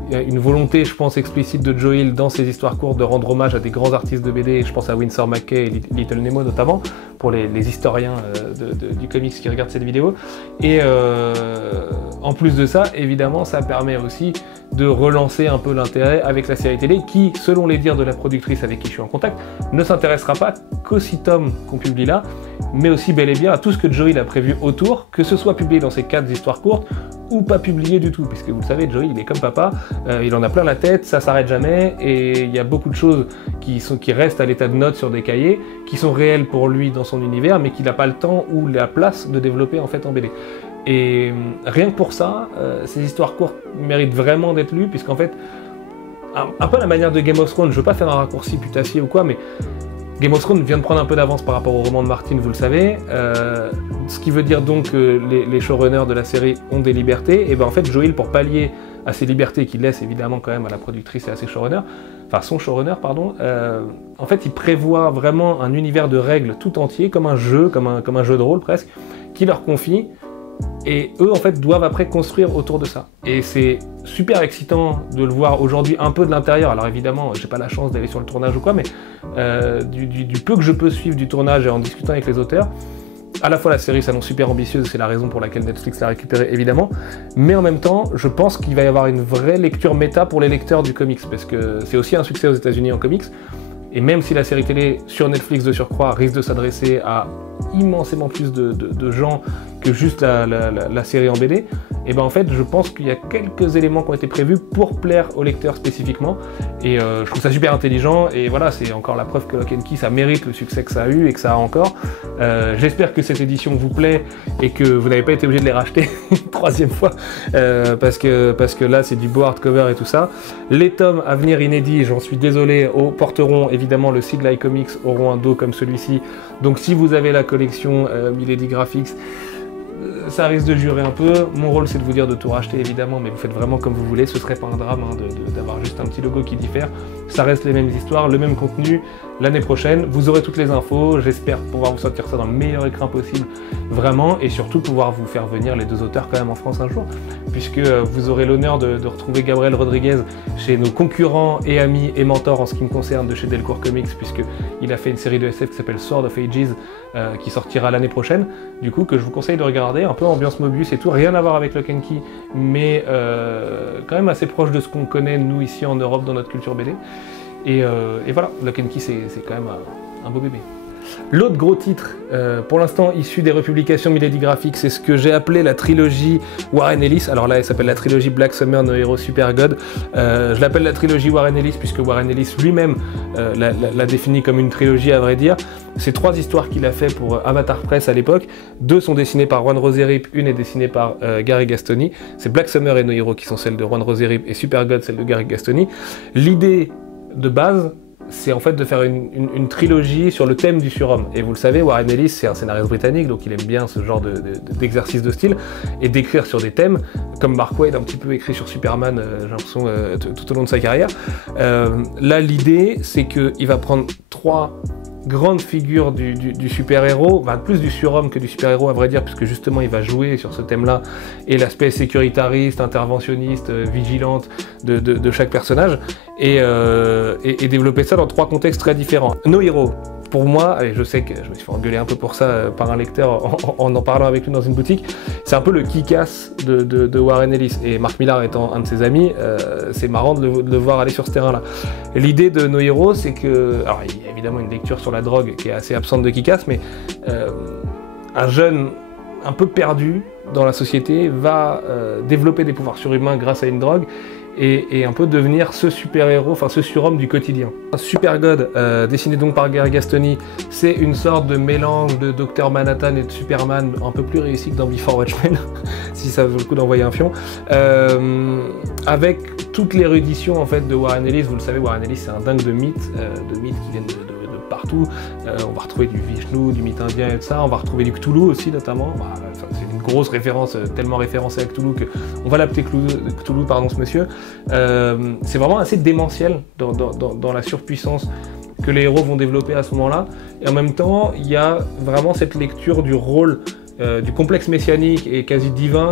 une volonté, je pense, explicite de Joe Hill dans ses histoires courtes de rendre hommage à des grands artistes de BD, je pense à Winsor McCay et Little Nemo notamment, pour les historiens du comics qui regardent cette vidéo. Et en plus de ça, évidemment, ça permet aussi de relancer un peu l'intérêt avec la série télé qui, selon les dires de la productrice avec qui je suis en contact, ne s'intéressera pas qu'aux 6 tomes qu'on publie là, mais aussi bel et bien à tout ce que Joe Hill a prévu autour, que ce soit publié dans ces 4 histoires courtes ou pas publié du tout, puisque vous le savez, Joe Hill, il est comme papa, il en a plein la tête, ça s'arrête jamais, et il y a beaucoup de choses qui restent à l'état de notes sur des cahiers, qui sont réelles pour lui dans son univers, mais qu'il n'a pas le temps ou la place de développer en fait en BD. Et rien que pour ça, ces histoires courtes méritent vraiment d'être lues, puisqu'en fait, un peu à la manière de Game of Thrones, je veux pas faire un raccourci putassier ou quoi, mais Game of Thrones vient de prendre un peu d'avance par rapport au roman de Martin, vous le savez, ce qui veut dire donc que les showrunners de la série ont des libertés, et ben en fait Joe Hill, pour pallier à ces libertés qu'il laisse évidemment quand même à la productrice et à ses showrunners, enfin son showrunner pardon, en fait il prévoit vraiment un univers de règles tout entier, comme un jeu, comme un jeu de rôle presque, qui leur confie, et eux en fait doivent après construire autour de ça. Et c'est super excitant de le voir aujourd'hui un peu de l'intérieur. Alors évidemment, j'ai pas la chance d'aller sur le tournage ou quoi, mais du peu que je peux suivre du tournage et en discutant avec les auteurs, à la fois la série s'annonce super ambitieuse, c'est la raison pour laquelle Netflix l'a récupérée évidemment, mais en même temps, je pense qu'il va y avoir une vraie lecture méta pour les lecteurs du comics, parce que c'est aussi un succès aux États-Unis en comics, et même si la série télé sur Netflix de surcroît risque de s'adresser à immensément plus de gens que juste la série en BD, et ben en fait je pense qu'il y a quelques éléments qui ont été prévus pour plaire aux lecteurs spécifiquement, et je trouve ça super intelligent, et voilà, c'est encore la preuve que Lock & Key ça mérite le succès que ça a eu et que ça a encore. J'espère que cette édition vous plaît et que vous n'avez pas été obligé de les racheter une 3e fois, parce que là c'est du beau hardcover et tout ça. Les tomes à venir inédits, j'en suis désolé, porteront évidemment le sigle iComics, auront un dos comme celui-ci, donc si vous avez la collection Milady Graphics, ça risque de jurer un peu. Mon rôle c'est de vous dire de tout racheter évidemment, mais vous faites vraiment comme vous voulez, ce serait pas un drame hein, d'avoir juste un petit logo qui diffère. Ça reste les mêmes histoires, le même contenu. L'année prochaine, vous aurez toutes les infos, j'espère pouvoir vous sortir ça dans le meilleur écran possible, vraiment, et surtout pouvoir vous faire venir les 2 auteurs quand même en France un jour, puisque vous aurez l'honneur de retrouver Gabriel Rodriguez chez nos concurrents et amis et mentors en ce qui me concerne de chez Delcourt Comics, puisqu'il a fait une série de SF qui s'appelle Sword of Ages, qui sortira l'année prochaine, du coup que je vous conseille de regarder, un peu ambiance Mobius et tout, rien à voir avec Lock & Key, mais quand même assez proche de ce qu'on connaît nous ici en Europe dans notre culture BD. Et voilà, Lock & Key c'est quand même un beau bébé. L'autre gros titre, pour l'instant issu des republications Milady Graphics, c'est ce que j'ai appelé la trilogie Warren Ellis. Alors là, elle s'appelle la trilogie Black Summer, No Hero, Super God. Je l'appelle la trilogie Warren Ellis puisque Warren Ellis lui-même l'a défini comme une trilogie, à vrai dire. C'est 3 histoires qu'il a fait pour Avatar Press à l'époque. 2 sont dessinées par Juan Roserip, une est dessinée par Gary Gastoni. C'est Black Summer et No Hero qui sont celles de Juan Roserip et Super God celle de Gary Gastoni. L'idée de base, c'est en fait de faire une trilogie sur le thème du surhomme. Et vous le savez, Warren Ellis, c'est un scénariste britannique, donc il aime bien ce genre d'exercice de style, et d'écrire sur des thèmes, comme Mark Waid a un petit peu écrit sur Superman, j'ai l'impression, tout au long de sa carrière. Là, l'idée, c'est qu'il va prendre 3 grande figure du super-héros, enfin, plus du surhomme que du super-héros à vrai dire, puisque justement il va jouer sur ce thème-là, et l'aspect sécuritariste, interventionniste, vigilante de chaque personnage, et développer ça dans 3 contextes très différents. No Hero, pour moi, et je sais que je me suis fait engueuler un peu pour ça par un lecteur en parlant avec lui dans une boutique, c'est un peu le kick-ass de Warren Ellis, et Mark Millar étant un de ses amis, c'est marrant de le voir aller sur ce terrain-là. L'idée de No Hero, c'est que, alors il y a évidemment une lecture sur la drogue qui est assez absente de kick-ass, mais un jeune un peu perdu dans la société va développer des pouvoirs surhumains grâce à une drogue, et un peu devenir ce super-héros, enfin ce surhomme du quotidien. Super God, dessiné donc par Gary Gastoni, c'est une sorte de mélange de Dr Manhattan et de Superman, un peu plus réussi que dans Before Watchmen, si ça vaut le coup d'envoyer un fion, avec toute l'érudition en fait de Warren Ellis. Vous le savez, Warren Ellis c'est un dingue de mythes qui viennent de partout. On va retrouver du Vishnu, du mythe indien et tout ça, on va retrouver du Cthulhu aussi notamment. C'est une grosse référence, tellement référencée à Cthulhu qu'on va l'appeler Cthulhu, pardon, ce monsieur. C'est vraiment assez démentiel dans la surpuissance que les héros vont développer à ce moment-là. Et en même temps, il y a vraiment cette lecture du rôle du complexe messianique et quasi divin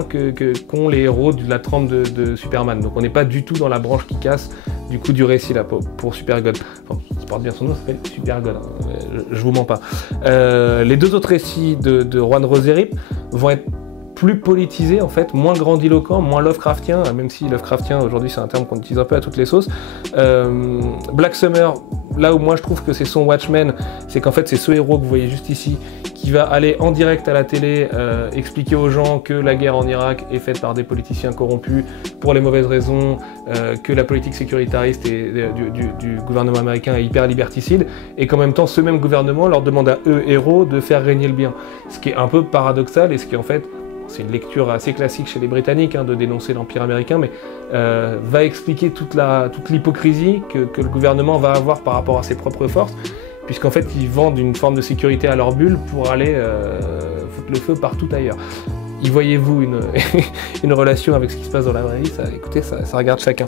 qu'ont les héros de la trempe de Superman. Donc on n'est pas du tout dans la branche qui casse du coup du récit là pour Super God. Enfin, il porte bien son nom, ça s'appelle Super God, hein. Je vous mens pas. Les 2 autres récits de Juan Roserip vont être plus politisés en fait, moins grandiloquents, moins Lovecraftien, même si Lovecraftien aujourd'hui c'est un terme qu'on utilise un peu à toutes les sauces. Black Summer, là où moi je trouve que c'est son Watchmen, c'est qu'en fait c'est ce héros que vous voyez juste ici, qui va aller en direct à la télé expliquer aux gens que la guerre en Irak est faite par des politiciens corrompus pour les mauvaises raisons, que la politique sécuritariste du gouvernement américain est hyper liberticide, et qu'en même temps ce même gouvernement leur demande à eux, héros, de faire régner le bien. Ce qui est un peu paradoxal, et ce qui en fait, c'est une lecture assez classique chez les Britanniques, hein, de dénoncer l'Empire américain, mais va expliquer toute l'hypocrisie que le gouvernement va avoir par rapport à ses propres forces, puisqu'en fait ils vendent une forme de sécurité à leur bulle pour aller foutre le feu partout ailleurs. Y voyez-vous une relation avec ce qui se passe dans la vraie vie? Écoutez, ça regarde chacun.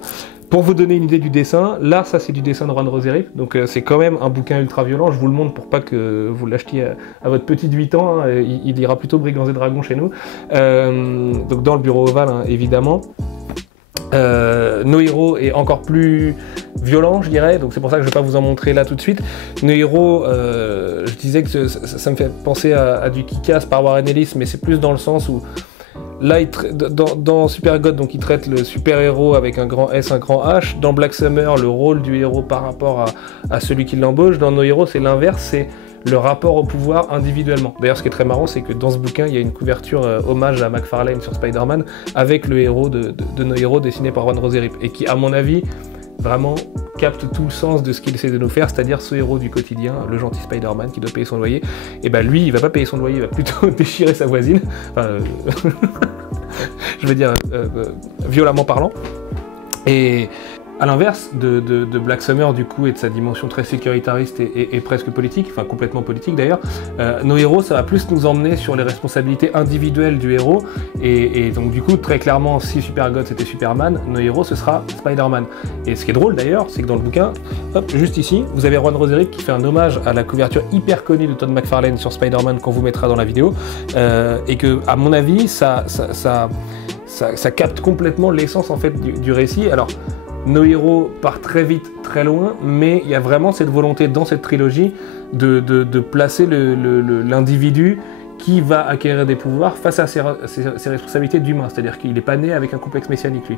Pour vous donner une idée du dessin, là ça c'est du dessin de Juan Roserip, donc c'est quand même un bouquin ultra violent, je vous le montre pour pas que vous l'achetiez à votre petit de 8 ans, hein, il ira plutôt Brigands et Dragons chez nous, donc dans le bureau ovale, hein, évidemment. No Hero est encore plus violent, je dirais, donc c'est pour ça que je ne vais pas vous en montrer là tout de suite. No Hero, je disais que ça me fait penser à du Kick-Ass par Warren Ellis, mais c'est plus dans le sens où là, dans Super God, donc il traite le super-héros avec un grand S, un grand H. Dans Black Summer, le rôle du héros par rapport à celui qui l'embauche. Dans No Hero, c'est l'inverse, c'est le rapport au pouvoir individuellement. D'ailleurs, ce qui est très marrant, c'est que dans ce bouquin, il y a une couverture hommage à McFarlane sur Spider-Man, avec le héros de No Hero dessiné par Juan Roserip, et qui, à mon avis, vraiment capte tout le sens de ce qu'il essaie de nous faire, c'est-à-dire ce héros du quotidien, le gentil Spider-Man qui doit payer son loyer. Et ben lui, il va pas payer son loyer, il va plutôt déchirer sa voisine, enfin, je veux dire, violemment parlant. Et à l'inverse de Black Summer du coup et de sa dimension très sécuritariste et presque politique, enfin complètement politique d'ailleurs, No Hero ça va plus nous emmener sur les responsabilités individuelles du héros, et donc du coup très clairement si Super God c'était Superman, No Hero ce sera Spider-Man. Et ce qui est drôle d'ailleurs, c'est que dans le bouquin, hop, juste ici, vous avez Juan Roserip qui fait un hommage à la couverture hyper connue de Todd McFarlane sur Spider-Man qu'on vous mettra dans la vidéo, et que à mon avis ça capte complètement l'essence en fait du récit. Alors No Hero part très vite, très loin, mais il y a vraiment cette volonté dans cette trilogie de placer l'individu qui va acquérir des pouvoirs face à ses responsabilités d'humain, c'est-à-dire qu'il n'est pas né avec un complexe messianique lui.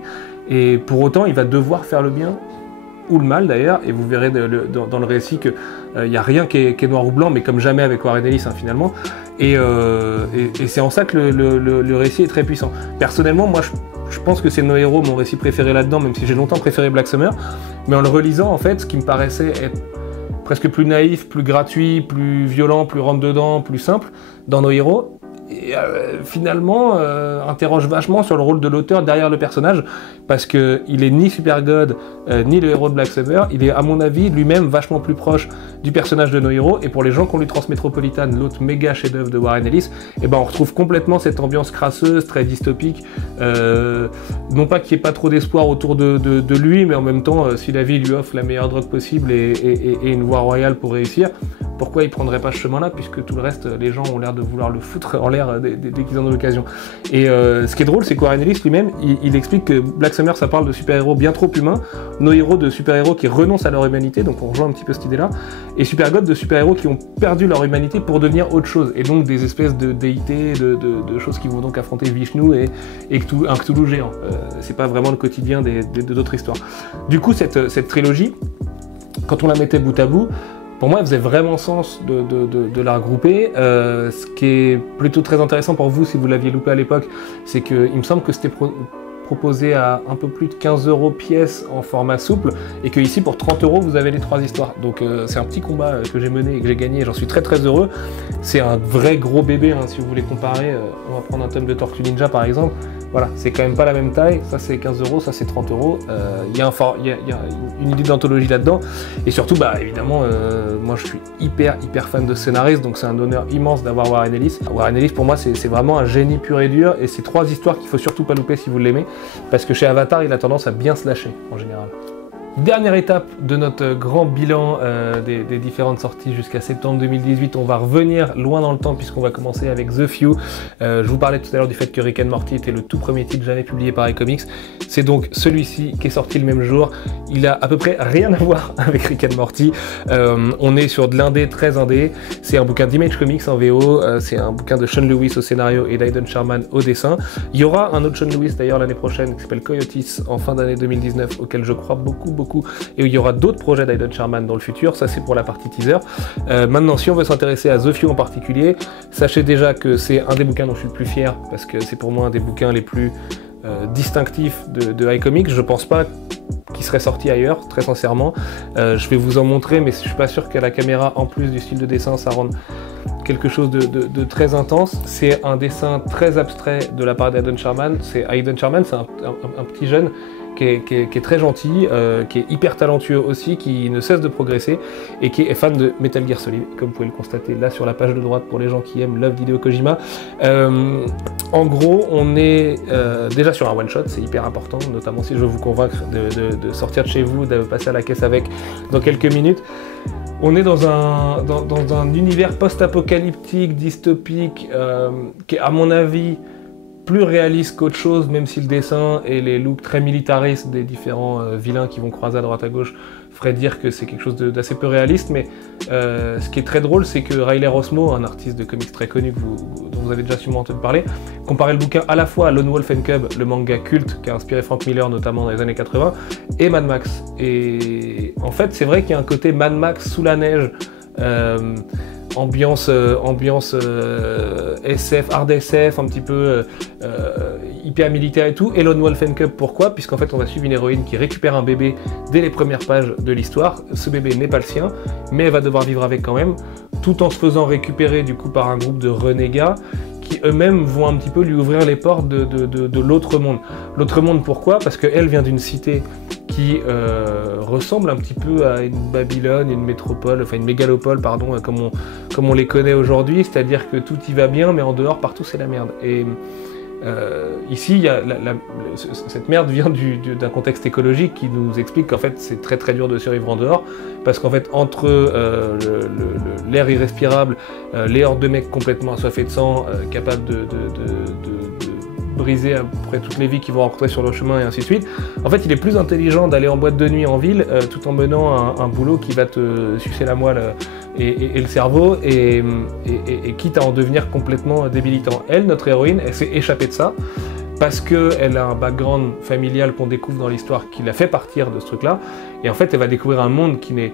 Et pour autant, il va devoir faire le bien ou le mal d'ailleurs, et vous verrez dans le récit qu'il n'y a rien qui est noir ou blanc, mais comme jamais avec Warren Ellis finalement, et c'est en ça que le récit est très puissant. Personnellement, moi je pense que c'est No Hero mon récit préféré là-dedans, même si j'ai longtemps préféré Black Summer, mais en le relisant en fait, ce qui me paraissait être presque plus naïf, plus gratuit, plus violent, plus rentre-dedans, plus simple, dans No Hero, et finalement interroge vachement sur le rôle de l'auteur derrière le personnage, parce qu'il est ni Supergod ni le héros de Black Summer, il est à mon avis lui-même vachement plus proche du personnage de No Hero, et pour les gens qui ont lu Transmétropolitan, l'autre méga chef-d'œuvre de Warren Ellis, et ben on retrouve complètement cette ambiance crasseuse, très dystopique, non pas qu'il n'y ait pas trop d'espoir autour de lui, mais en même temps, si la vie lui offre la meilleure drogue possible et une voie royale pour réussir, pourquoi il prendrait pas ce chemin-là, puisque tout le reste, les gens ont l'air de vouloir le foutre en l'air dès qu'ils en ont l'occasion. Et ce qui est drôle, c'est que Warren Ellis lui-même, il explique que Black Summer, ça parle de super-héros bien trop humains, No Hero de super-héros qui renoncent à leur humanité, donc on rejoint un petit peu cette idée-là, et Supergod de super-héros qui ont perdu leur humanité pour devenir autre chose, et donc des espèces de déités, de choses qui vont donc affronter Vishnu et un Cthulhu géant. C'est pas vraiment le quotidien d'autres histoires. Du coup, cette trilogie, quand on la mettait bout à bout, pour moi, il faisait vraiment sens de la regrouper. Ce qui est plutôt très intéressant pour vous, si vous l'aviez loupé à l'époque, c'est qu'il me semble que c'était proposé à un peu plus de 15 € pièce en format souple, et que ici, pour 30 €, vous avez les 3 histoires. Donc c'est un petit combat que j'ai mené et que j'ai gagné, j'en suis très très heureux. C'est un vrai gros bébé, hein, si vous voulez comparer. On va prendre un tome de Tortue Ninja par exemple. Voilà, c'est quand même pas la même taille, ça c'est 15 €, ça c'est 30 €, il y a une idée d'anthologie là-dedans, et surtout, bah évidemment, moi je suis hyper fan de scénariste, donc c'est un honneur immense d'avoir Warren Ellis. Warren Ellis pour moi c'est vraiment un génie pur et dur, et c'est 3 histoires qu'il faut surtout pas louper si vous l'aimez, parce que chez Avatar il a tendance à bien se lâcher en général. Dernière étape de notre grand bilan des différentes sorties jusqu'à septembre 2018, on va revenir loin dans le temps puisqu'on va commencer avec The Few. Je vous parlais tout à l'heure du fait que Rick and Morty était le tout premier titre jamais publié par iComics. C'est donc celui-ci qui est sorti le même jour. Il a à peu près rien à voir avec Rick and Morty. On est sur de l'indé très indé. C'est un bouquin d'Image Comics en VO, c'est un bouquin de Sean Lewis au scénario et d'Aidan Sherman au dessin. Il y aura un autre Sean Lewis d'ailleurs l'année prochaine qui s'appelle Coyotes en fin d'année 2019, auquel je crois beaucoup, et où il y aura d'autres projets d'Aidan Sherman dans le futur. Ça c'est pour la partie teaser. Maintenant, si on veut s'intéresser à The Few en particulier, sachez déjà que c'est un des bouquins dont je suis le plus fier, parce que c'est pour moi un des bouquins les plus distinctifs de iComics. Je pense pas qu'il serait sorti ailleurs, très sincèrement. Je vais vous en montrer, mais je suis pas sûr qu'à la caméra, en plus du style de dessin, ça rende quelque chose de très intense. C'est un dessin très abstrait de la part d'Aidan Sherman. Aidan Sherman, c'est un petit jeune qui est très gentil, qui est hyper talentueux aussi, qui ne cesse de progresser et qui est fan de Metal Gear Solid, comme vous pouvez le constater là sur la page de droite pour les gens qui aiment l'œuvre d'Hideo Kojima. En gros, on est déjà sur un one-shot, c'est hyper important, notamment si je veux vous convaincre de sortir de chez vous, de passer à la caisse avec dans quelques minutes. On est dans un univers post-apocalyptique, dystopique, qui est à mon avis plus réaliste qu'autre chose, même si le dessin et les looks très militaristes des différents vilains qui vont croiser à droite à gauche feraient dire que c'est quelque chose d'assez peu réaliste. Mais ce qui est très drôle, c'est que Riley Rossmo, un artiste de comics très connu dont vous avez déjà sûrement entendu parler, comparait le bouquin à la fois à Lone Wolf and Cub, le manga culte qui a inspiré Frank Miller notamment dans les années 80, et Mad Max. Et en fait, c'est vrai qu'il y a un côté Mad Max sous la neige, ambiance SF, hard SF, un petit peu hyper militaire et tout. Et Lone Wolf and Cub, pourquoi? Puisqu'en fait on va suivre une héroïne qui récupère un bébé dès les premières pages de l'histoire. Ce bébé n'est pas le sien, mais elle va devoir vivre avec quand même, tout en se faisant récupérer du coup par un groupe de renégats qui eux-mêmes vont un petit peu lui ouvrir les portes de l'autre monde. L'autre monde, pourquoi? Parce qu'elle vient d'une cité qui ressemble un petit peu à une Babylone, une métropole, enfin une mégalopole, pardon, comme on les connaît aujourd'hui, c'est-à-dire que tout y va bien, mais en dehors, partout c'est la merde. Et ici, il y a cette merde vient d'un contexte écologique qui nous explique qu'en fait c'est très très dur de survivre en dehors, parce qu'en fait entre l'air irrespirable, les hordes de mecs complètement assoiffés de sang, capables de briser à peu près toutes les vies qu'ils vont rencontrer sur le chemin et ainsi de suite. En fait, il est plus intelligent d'aller en boîte de nuit en ville tout en menant un boulot qui va te sucer la moelle et le cerveau et quitte à en devenir complètement débilitant. Elle, notre héroïne, elle s'est échappée de ça parce qu'elle a un background familial qu'on découvre dans l'histoire qui la fait partir de ce truc-là. Et en fait, elle va découvrir un monde qui n'est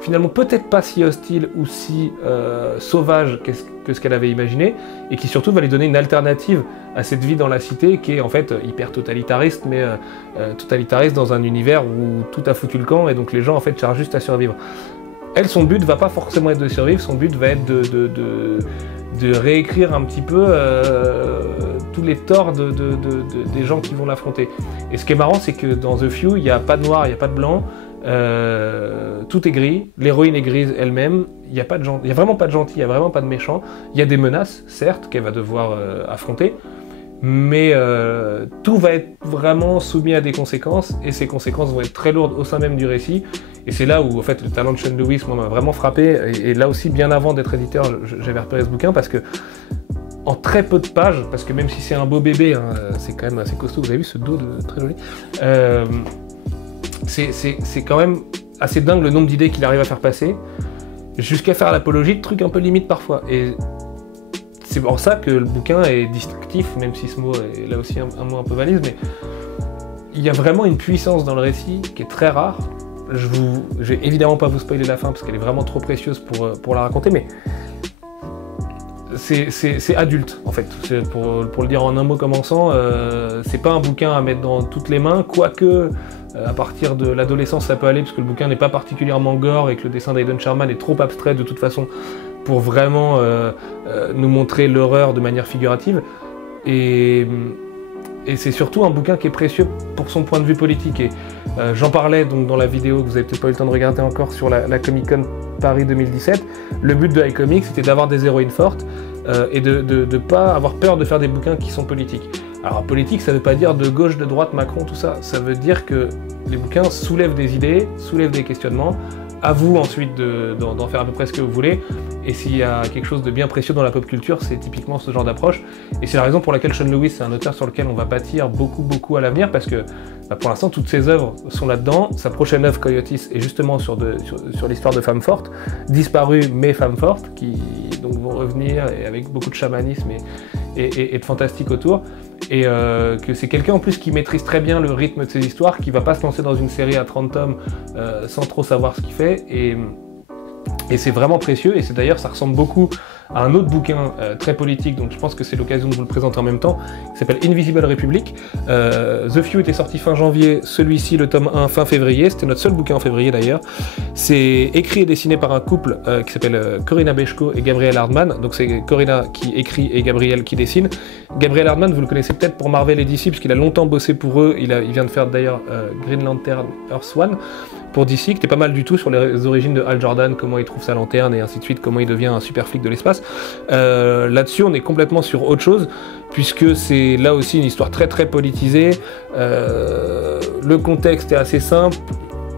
finalement peut-être pas si hostile ou si sauvage que ce qu'elle avait imaginé, et qui surtout va lui donner une alternative à cette vie dans la cité qui est en fait hyper totalitariste, mais totalitariste dans un univers où tout a foutu le camp et donc les gens en fait cherchent juste à survivre. Elle, son but va pas forcément être de survivre, son but va être de réécrire un petit peu tous les torts des gens qui vont l'affronter. Et ce qui est marrant, c'est que dans The Few, il n'y a pas de noir, il n'y a pas de blanc, tout est gris, l'héroïne est grise elle-même, il n'y a vraiment pas de gentils, il n'y a vraiment pas de méchants, il y a des menaces, certes, qu'elle va devoir affronter, mais tout va être vraiment soumis à des conséquences, et ces conséquences vont être très lourdes au sein même du récit, et c'est là où en fait, le talent de Sean Lewis m'a vraiment frappé, et là aussi, bien avant d'être éditeur, j'avais repéré ce bouquin, parce que en très peu de pages, parce que même si c'est un beau bébé, hein, c'est quand même assez costaud, vous avez vu ce dos très joli, c'est quand même assez dingue le nombre d'idées qu'il arrive à faire passer, jusqu'à faire l'apologie de trucs un peu limites parfois. Et c'est pour ça que le bouquin est distinctif, même si ce mot est là aussi un mot un peu valise, mais il y a vraiment une puissance dans le récit qui est très rare. Je vais évidemment pas vous spoiler la fin parce qu'elle est vraiment trop précieuse pour la raconter, mais c'est adulte en fait. Pour le dire en un mot commençant, c'est pas un bouquin à mettre dans toutes les mains, quoique à partir de l'adolescence ça peut aller, parce que le bouquin n'est pas particulièrement gore et que le dessin d'Aidan Sherman est trop abstrait de toute façon pour vraiment nous montrer l'horreur de manière figurative. Et c'est surtout un bouquin qui est précieux pour son point de vue politique. Et j'en parlais donc dans la vidéo que vous avez peut-être pas eu le temps de regarder encore sur la Comic Con Paris 2017. Le but de iComics, c'était d'avoir des héroïnes fortes et de pas avoir peur de faire des bouquins qui sont politiques. Alors politique, ça veut pas dire de gauche, de droite, Macron, tout ça. Ça veut dire que les bouquins soulèvent des idées, soulèvent des questionnements. À vous ensuite d'en faire à peu près ce que vous voulez. Et s'il y a quelque chose de bien précieux dans la pop culture, c'est typiquement ce genre d'approche. Et c'est la raison pour laquelle Sean Lewis, c'est un auteur sur lequel on va bâtir beaucoup à l'avenir, parce que pour l'instant, toutes ses œuvres sont là-dedans. Sa prochaine œuvre, Coyotes, est justement sur l'histoire de femmes fortes, disparues mais femmes fortes, qui donc vont revenir et avec beaucoup de chamanisme et de fantastique autour. Et que c'est quelqu'un en plus qui maîtrise très bien le rythme de ses histoires, qui va pas se lancer dans une série à 30 tomes sans trop savoir ce qu'il fait. Et c'est vraiment précieux, et c'est d'ailleurs, ça ressemble beaucoup à un autre bouquin très politique, donc je pense que c'est l'occasion de vous le présenter en même temps, qui s'appelle Invisible Republic. The Few était sorti fin janvier, celui-ci, le tome 1, fin février, c'était notre seul bouquin en février d'ailleurs. C'est écrit et dessiné par un couple qui s'appelle Corinna Bechko et Gabriel Hardman, donc c'est Corinna qui écrit et Gabriel qui dessine. Gabriel Hardman, vous le connaissez peut-être pour Marvel et DC, puisqu'il a longtemps bossé pour eux, il vient de faire d'ailleurs Green Lantern Earth One pour DC, qui était pas mal du tout sur les origines de Hal Jordan, comment il trouve sa lanterne et ainsi de suite, comment il devient un super flic de l'espace. Là-dessus, on est complètement sur autre chose, puisque c'est là aussi une histoire très politisée. Le contexte est assez simple.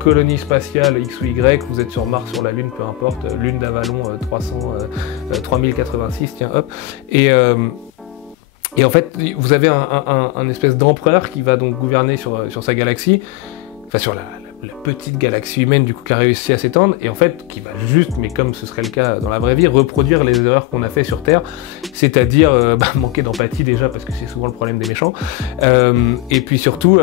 Colonie spatiale X ou Y, vous êtes sur Mars, sur la Lune, peu importe, Lune d'Avalon 3086, tiens hop. Et en fait, vous avez un espèce d'empereur qui va donc gouverner sur sa galaxie, enfin sur la petite galaxie humaine du coup qui a réussi à s'étendre, et en fait qui va juste, mais comme ce serait le cas dans la vraie vie, reproduire les erreurs qu'on a fait sur Terre, c'est-à-dire manquer d'empathie déjà, parce que c'est souvent le problème des méchants, et puis surtout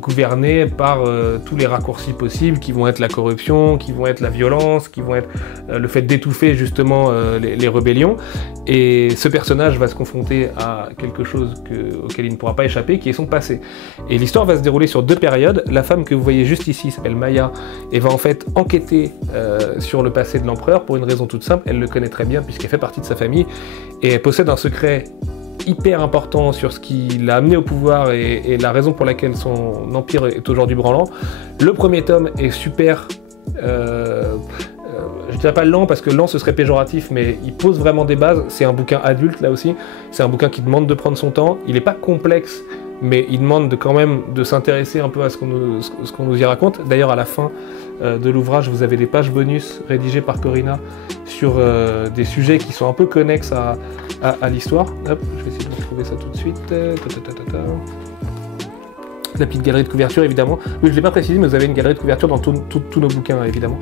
gouverner par tous les raccourcis possibles, qui vont être la corruption, qui vont être la violence, qui vont être le fait d'étouffer justement les rébellions. Et ce personnage va se confronter à quelque chose auquel il ne pourra pas échapper, qui est son passé. Et l'histoire va se dérouler sur deux périodes. La femme que vous voyez juste ici s'appelle Maya et va en fait enquêter sur le passé de l'empereur pour une raison toute simple. Elle le connaît très bien puisqu'elle fait partie de sa famille et elle possède un secret hyper important sur ce qui l'a amené au pouvoir et la raison pour laquelle son empire est aujourd'hui branlant. Le premier tome est super... je dirais pas lent parce que lent ce serait péjoratif, mais il pose vraiment des bases. C'est un bouquin adulte là aussi, c'est un bouquin qui demande de prendre son temps, il n'est pas complexe, mais il demande quand même de s'intéresser un peu à ce qu'on nous y raconte. D'ailleurs à la fin de l'ouvrage, vous avez des pages bonus rédigées par Corinna sur des sujets qui sont un peu connexes à l'histoire. Hop, je vais essayer de retrouver ça tout de suite. la petite galerie de couverture évidemment. Oui, je ne l'ai pas précisé, mais vous avez une galerie de couverture dans tous nos bouquins évidemment.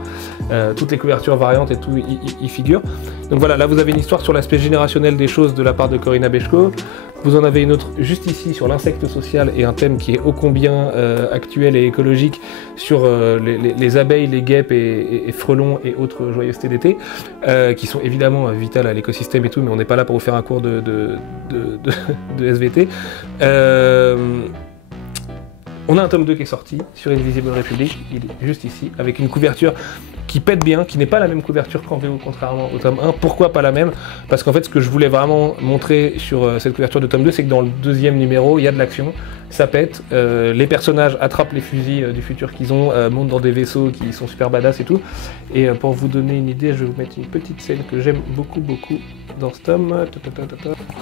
Toutes les couvertures variantes et tout y figurent. Donc voilà, là vous avez une histoire sur l'aspect générationnel des choses de la part de Corinna Bechko. Vous en avez une autre juste ici sur l'insecte social et un thème qui est ô combien actuel et écologique sur les abeilles, les guêpes et frelons et autres joyeusetés d'été, qui sont évidemment vitales à l'écosystème et tout, mais on n'est pas là pour vous faire un cours de SVT. On a un tome 2 qui est sorti sur Invisible Republic, il est juste ici, avec une couverture qui pète bien, qui n'est pas la même couverture qu'en VO, contrairement au tome 1. Pourquoi pas la même? Parce qu'en fait, ce que je voulais vraiment montrer sur cette couverture de tome 2, c'est que dans le deuxième numéro, il y a de l'action, ça pète, les personnages attrapent les fusils du futur qu'ils ont, montent dans des vaisseaux qui sont super badass et tout. Et pour vous donner une idée, je vais vous mettre une petite scène que j'aime beaucoup dans ce tome.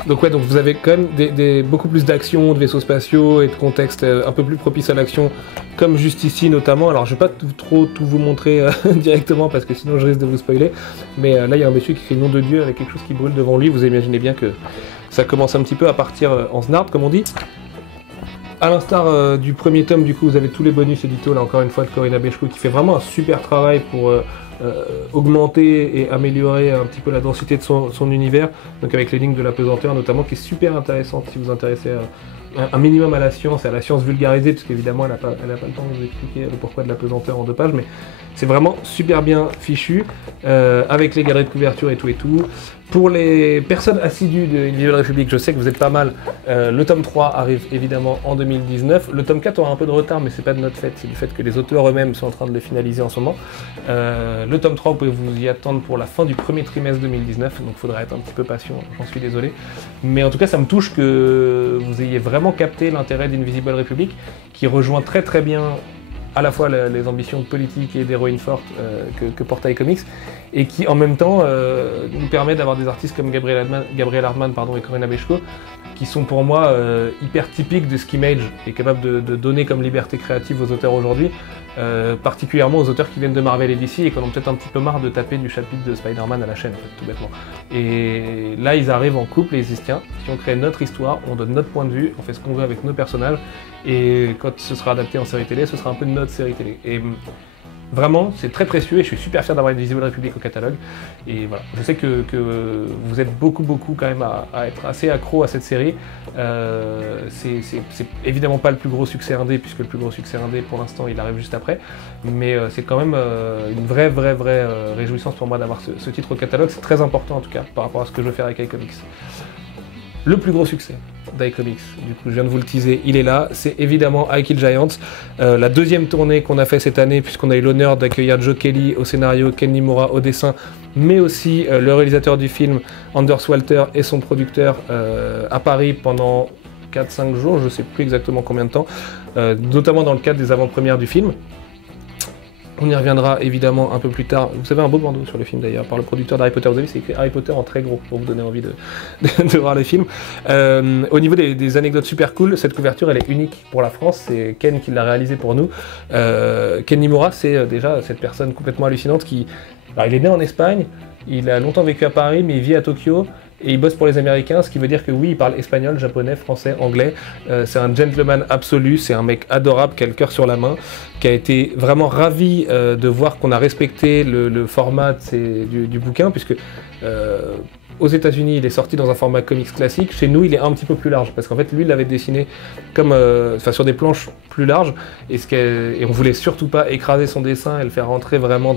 Donc ouais, donc vous avez quand même beaucoup plus d'action, de vaisseaux spatiaux et de contexte un peu plus propice à l'action, comme juste ici notamment. Alors je vais pas trop tout vous montrer directement parce que sinon je risque de vous spoiler, mais là il y a un monsieur qui crie nom de Dieu avec quelque chose qui brûle devant lui. Vous imaginez bien que ça commence un petit peu à partir en snarp comme on dit. A l'instar du premier tome, du coup, vous avez tous les bonus édito, là encore une fois, de Corinna Bechko, qui fait vraiment un super travail pour augmenter et améliorer un petit peu la densité de son univers, donc avec les lignes de l'apesanteur notamment, qui est super intéressante si vous vous intéressez un minimum à la science vulgarisée, parce qu'évidemment elle n'a pas le temps de vous expliquer le pourquoi de l'apesanteur en 2 pages, mais c'est vraiment super bien fichu, avec les galeries de couverture et tout. Pour les personnes assidues de Invisible Republic, je sais que vous êtes pas mal, le tome 3 arrive évidemment en 2019, le tome 4 aura un peu de retard, mais c'est pas de notre fait, c'est du fait que les auteurs eux-mêmes sont en train de le finaliser en ce moment. Le tome 3, vous pouvez vous y attendre pour la fin du premier trimestre 2019, donc il faudra être un petit peu patient, j'en suis désolé. Mais en tout cas, ça me touche que vous ayez vraiment capté l'intérêt d'Invisible Republic, qui rejoint très bien à la fois les ambitions politiques et d'héroïnes fortes que porte iComics, et qui en même temps nous permet d'avoir des artistes comme Gabriel Hardman et Corinna Bechko, qui sont pour moi hyper typiques de ce qu'Image est capable de donner comme liberté créative aux auteurs aujourd'hui, particulièrement aux auteurs qui viennent de Marvel et DC et qui en ont peut-être un petit peu marre de taper du chapitre de Spider-Man à la chaîne, en fait, tout bêtement. Et là, ils arrivent en couple et ils disent tiens, si on crée notre histoire, on donne notre point de vue, on fait ce qu'on veut avec nos personnages, et quand ce sera adapté en série télé, ce sera un peu notre série télé. Et vraiment, c'est très précieux et je suis super fier d'avoir Invisible Republic au catalogue. Et voilà, je sais que vous êtes beaucoup quand même à être assez accro à cette série. C'est évidemment pas le plus gros succès indé, puisque le plus gros succès indé pour l'instant il arrive juste après. Mais c'est quand même une vraie réjouissance pour moi d'avoir ce titre au catalogue. C'est très important en tout cas par rapport à ce que je veux faire avec iComics. Le plus gros succès d'iComics, du coup je viens de vous le teaser, il est là, c'est évidemment I Kill Giants, la deuxième tournée qu'on a fait cette année, puisqu'on a eu l'honneur d'accueillir Joe Kelly au scénario, Ken Nimura au dessin, mais aussi le réalisateur du film, Anders Walter, et son producteur à Paris pendant 4-5 jours, je ne sais plus exactement combien de temps, notamment dans le cadre des avant-premières du film. On y reviendra évidemment un peu plus tard. Vous avez un beau bandeau sur le film d'ailleurs, par le producteur d'Harry Potter. Vous avez vu, c'est écrit Harry Potter en très gros, pour vous donner envie de voir le film. Au niveau des anecdotes super cool, cette couverture elle est unique pour la France, c'est Ken qui l'a réalisée pour nous. Ken Nimura, c'est déjà cette personne complètement hallucinante qui... Alors il est né en Espagne, il a longtemps vécu à Paris, mais il vit à Tokyo. Et il bosse pour les Américains, ce qui veut dire que oui, il parle espagnol, japonais, français, anglais. C'est un gentleman absolu, c'est un mec adorable qui a le cœur sur la main, qui a été vraiment ravi de voir qu'on a respecté le format du bouquin, puisque aux États-Unis, il est sorti dans un format comics classique. Chez nous, il est un petit peu plus large, parce qu'en fait, lui, il l'avait dessiné comme, sur des planches plus larges, et on voulait surtout pas écraser son dessin et le faire rentrer vraiment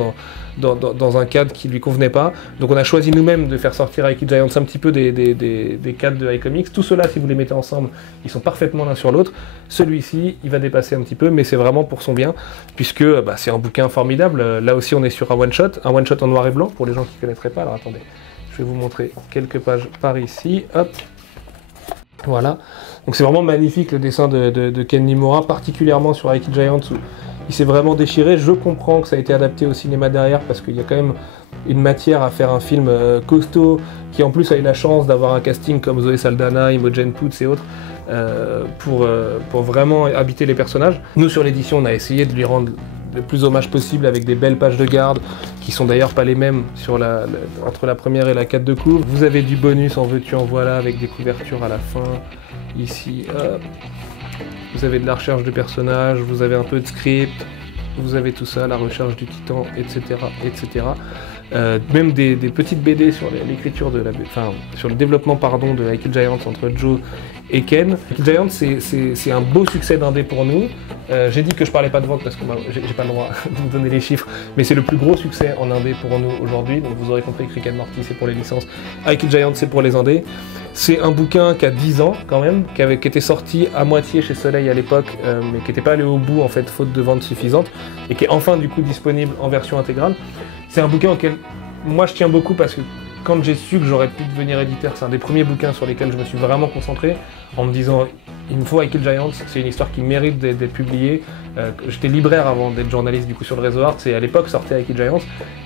dans un cadre qui lui convenait pas. Donc on a choisi nous-mêmes de faire sortir I Kill Giants un petit peu des cadres de iComics. Tout cela, si vous les mettez ensemble, ils sont parfaitement l'un sur l'autre. Celui-ci, il va dépasser un petit peu, mais c'est vraiment pour son bien, puisque c'est un bouquin formidable. Là aussi, on est sur un one-shot en noir et blanc, pour les gens qui ne connaîtraient pas. Alors attendez, je vais vous montrer quelques pages par ici. Hop. Voilà. Donc c'est vraiment magnifique le dessin de Ken Nimura, particulièrement sur I Kill Giants, où il s'est vraiment déchiré. Je comprends que ça a été adapté au cinéma derrière, parce qu'il y a quand même une matière à faire un film costaud, qui en plus a eu la chance d'avoir un casting comme Zoé Saldana, Imogen Poots et autres, pour vraiment habiter les personnages. Nous sur l'édition, on a essayé de lui rendre le plus hommage possible avec des belles pages de garde, qui sont d'ailleurs pas les mêmes entre la première et la 4 de couvre. Vous avez du bonus en veux-tu en voilà, avec des couvertures à la fin, ici, hop. vous avez de la recherche de personnages, vous avez un peu de script, vous avez tout ça, la recherche du titan, etc. etc. Même des petites BD sur l'écriture de sur le développement de High Kill Giant entre Joe et Ken. High Kill Giant, c'est un beau succès d'indé pour nous. J'ai dit que je parlais pas de vente parce que j'ai pas le droit de vous donner les chiffres, mais c'est le plus gros succès en indé pour nous aujourd'hui. Donc vous aurez compris que Rick and Morty c'est pour les licences, High Kill Giant c'est pour les indés. C'est un bouquin qui a 10 ans quand même, qui était sorti à moitié chez Soleil à l'époque, mais qui n'était pas allé au bout en fait faute de vente suffisante, et qui est enfin du coup disponible en version intégrale. C'est un bouquin auquel moi je tiens beaucoup parce que quand j'ai su que j'aurais pu devenir éditeur, c'est un des premiers bouquins sur lesquels je me suis vraiment concentré, en me disant il me faut High Kill Giant, c'est une histoire qui mérite d'être publiée. J'étais libraire avant d'être journaliste du coup sur le réseau Arts, et à l'époque sortait High Kill Giant,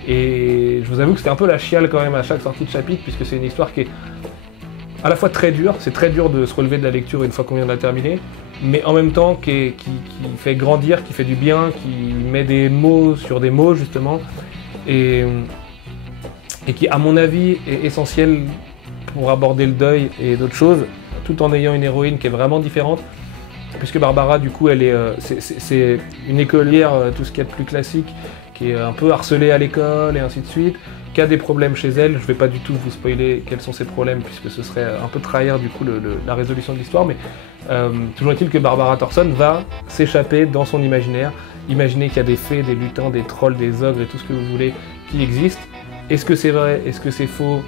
et je vous avoue que c'était un peu la chiale quand même à chaque sortie de chapitre, puisque c'est une histoire qui est à la fois très dure, c'est très dur de se relever de la lecture une fois qu'on vient de la terminer, mais en même temps qui fait grandir, qui fait du bien, qui met des mots sur des mots justement, et qui à mon avis est essentiel pour aborder le deuil et d'autres choses, tout en ayant une héroïne qui est vraiment différente, puisque Barbara du coup elle c'est une écolière, tout ce qu'il y a de plus classique, qui est un peu harcelée à l'école et ainsi de suite, qui a des problèmes chez elle. Je ne vais pas du tout vous spoiler quels sont ses problèmes, puisque ce serait un peu trahir du coup la résolution de l'histoire, mais toujours est-il que Barbara Thorson va s'échapper dans son imaginaire, imaginer qu'il y a des fées, des lutins, des trolls, des ogres et tout ce que vous voulez qui existent. Est-ce que c'est vrai? Est-ce que c'est faux?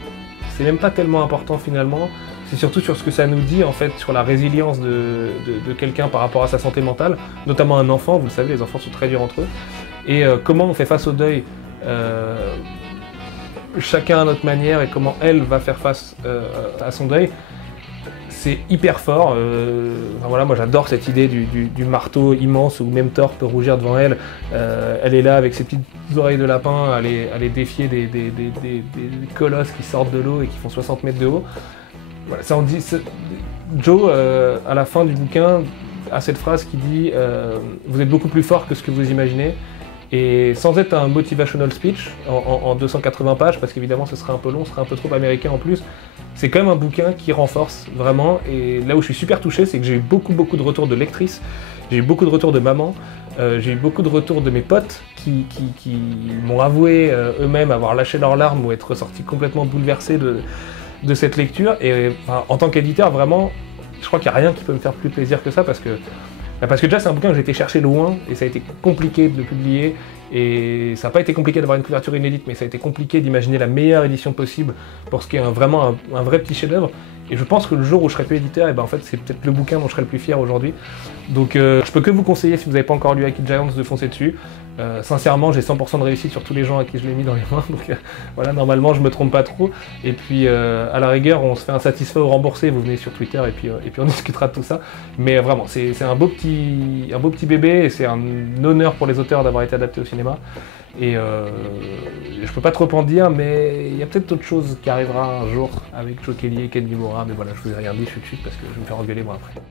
C'est même pas tellement important finalement, c'est surtout sur ce que ça nous dit en fait, sur la résilience de quelqu'un par rapport à sa santé mentale, notamment un enfant, vous le savez, les enfants sont très durs entre eux, et comment on fait face au deuil, chacun à notre manière, et comment elle va faire face à son deuil. C'est hyper fort, voilà, moi j'adore cette idée du marteau immense où même Thor peut rougir devant elle. Elle est là avec ses petites oreilles de lapin, à aller défier des colosses qui sortent de l'eau et qui font 60 mètres de haut. Voilà, ça en dit, Joe, à la fin du bouquin, a cette phrase qui dit vous êtes beaucoup plus fort que ce que vous imaginez. Et sans être un motivational speech en 280 pages, parce qu'évidemment ce serait un peu long, ce serait un peu trop américain en plus, c'est quand même un bouquin qui renforce vraiment, et là où je suis super touché, c'est que j'ai eu beaucoup de retours de lectrices, j'ai eu beaucoup de retours de mamans, j'ai eu beaucoup de retours de mes potes qui m'ont avoué eux-mêmes avoir lâché leurs larmes ou être ressortis complètement bouleversés de cette lecture, et enfin, en tant qu'éditeur, vraiment, je crois qu'il n'y a rien qui peut me faire plus plaisir que ça, parce que déjà c'est un bouquin que j'ai été chercher loin, et ça a été compliqué de le publier, et ça n'a pas été compliqué d'avoir une couverture inédite, mais ça a été compliqué d'imaginer la meilleure édition possible pour ce qui est vraiment un vrai petit chef-d'œuvre. Et je pense que le jour où je serai plus éditeur, et ben en fait c'est peut-être le bouquin dont je serai le plus fier aujourd'hui. Donc je peux que vous conseiller, si vous n'avez pas encore lu High Kill Giant, de foncer dessus. Sincèrement, j'ai 100% de réussite sur tous les gens à qui je l'ai mis dans les mains, donc voilà, normalement je me trompe pas trop. Et puis à la rigueur, on se fait un satisfait ou remboursé, vous venez sur Twitter et puis on discutera de tout ça. Mais vraiment, c'est un beau petit bébé, et c'est un honneur pour les auteurs d'avoir été adaptés au cinéma. Et je peux pas trop en dire, mais il y a peut-être autre chose qui arrivera un jour avec Joe Kelly et Ken Mimura, mais voilà, je vous ai rien dit, je suis dessus parce que je vais me faire engueuler moi après.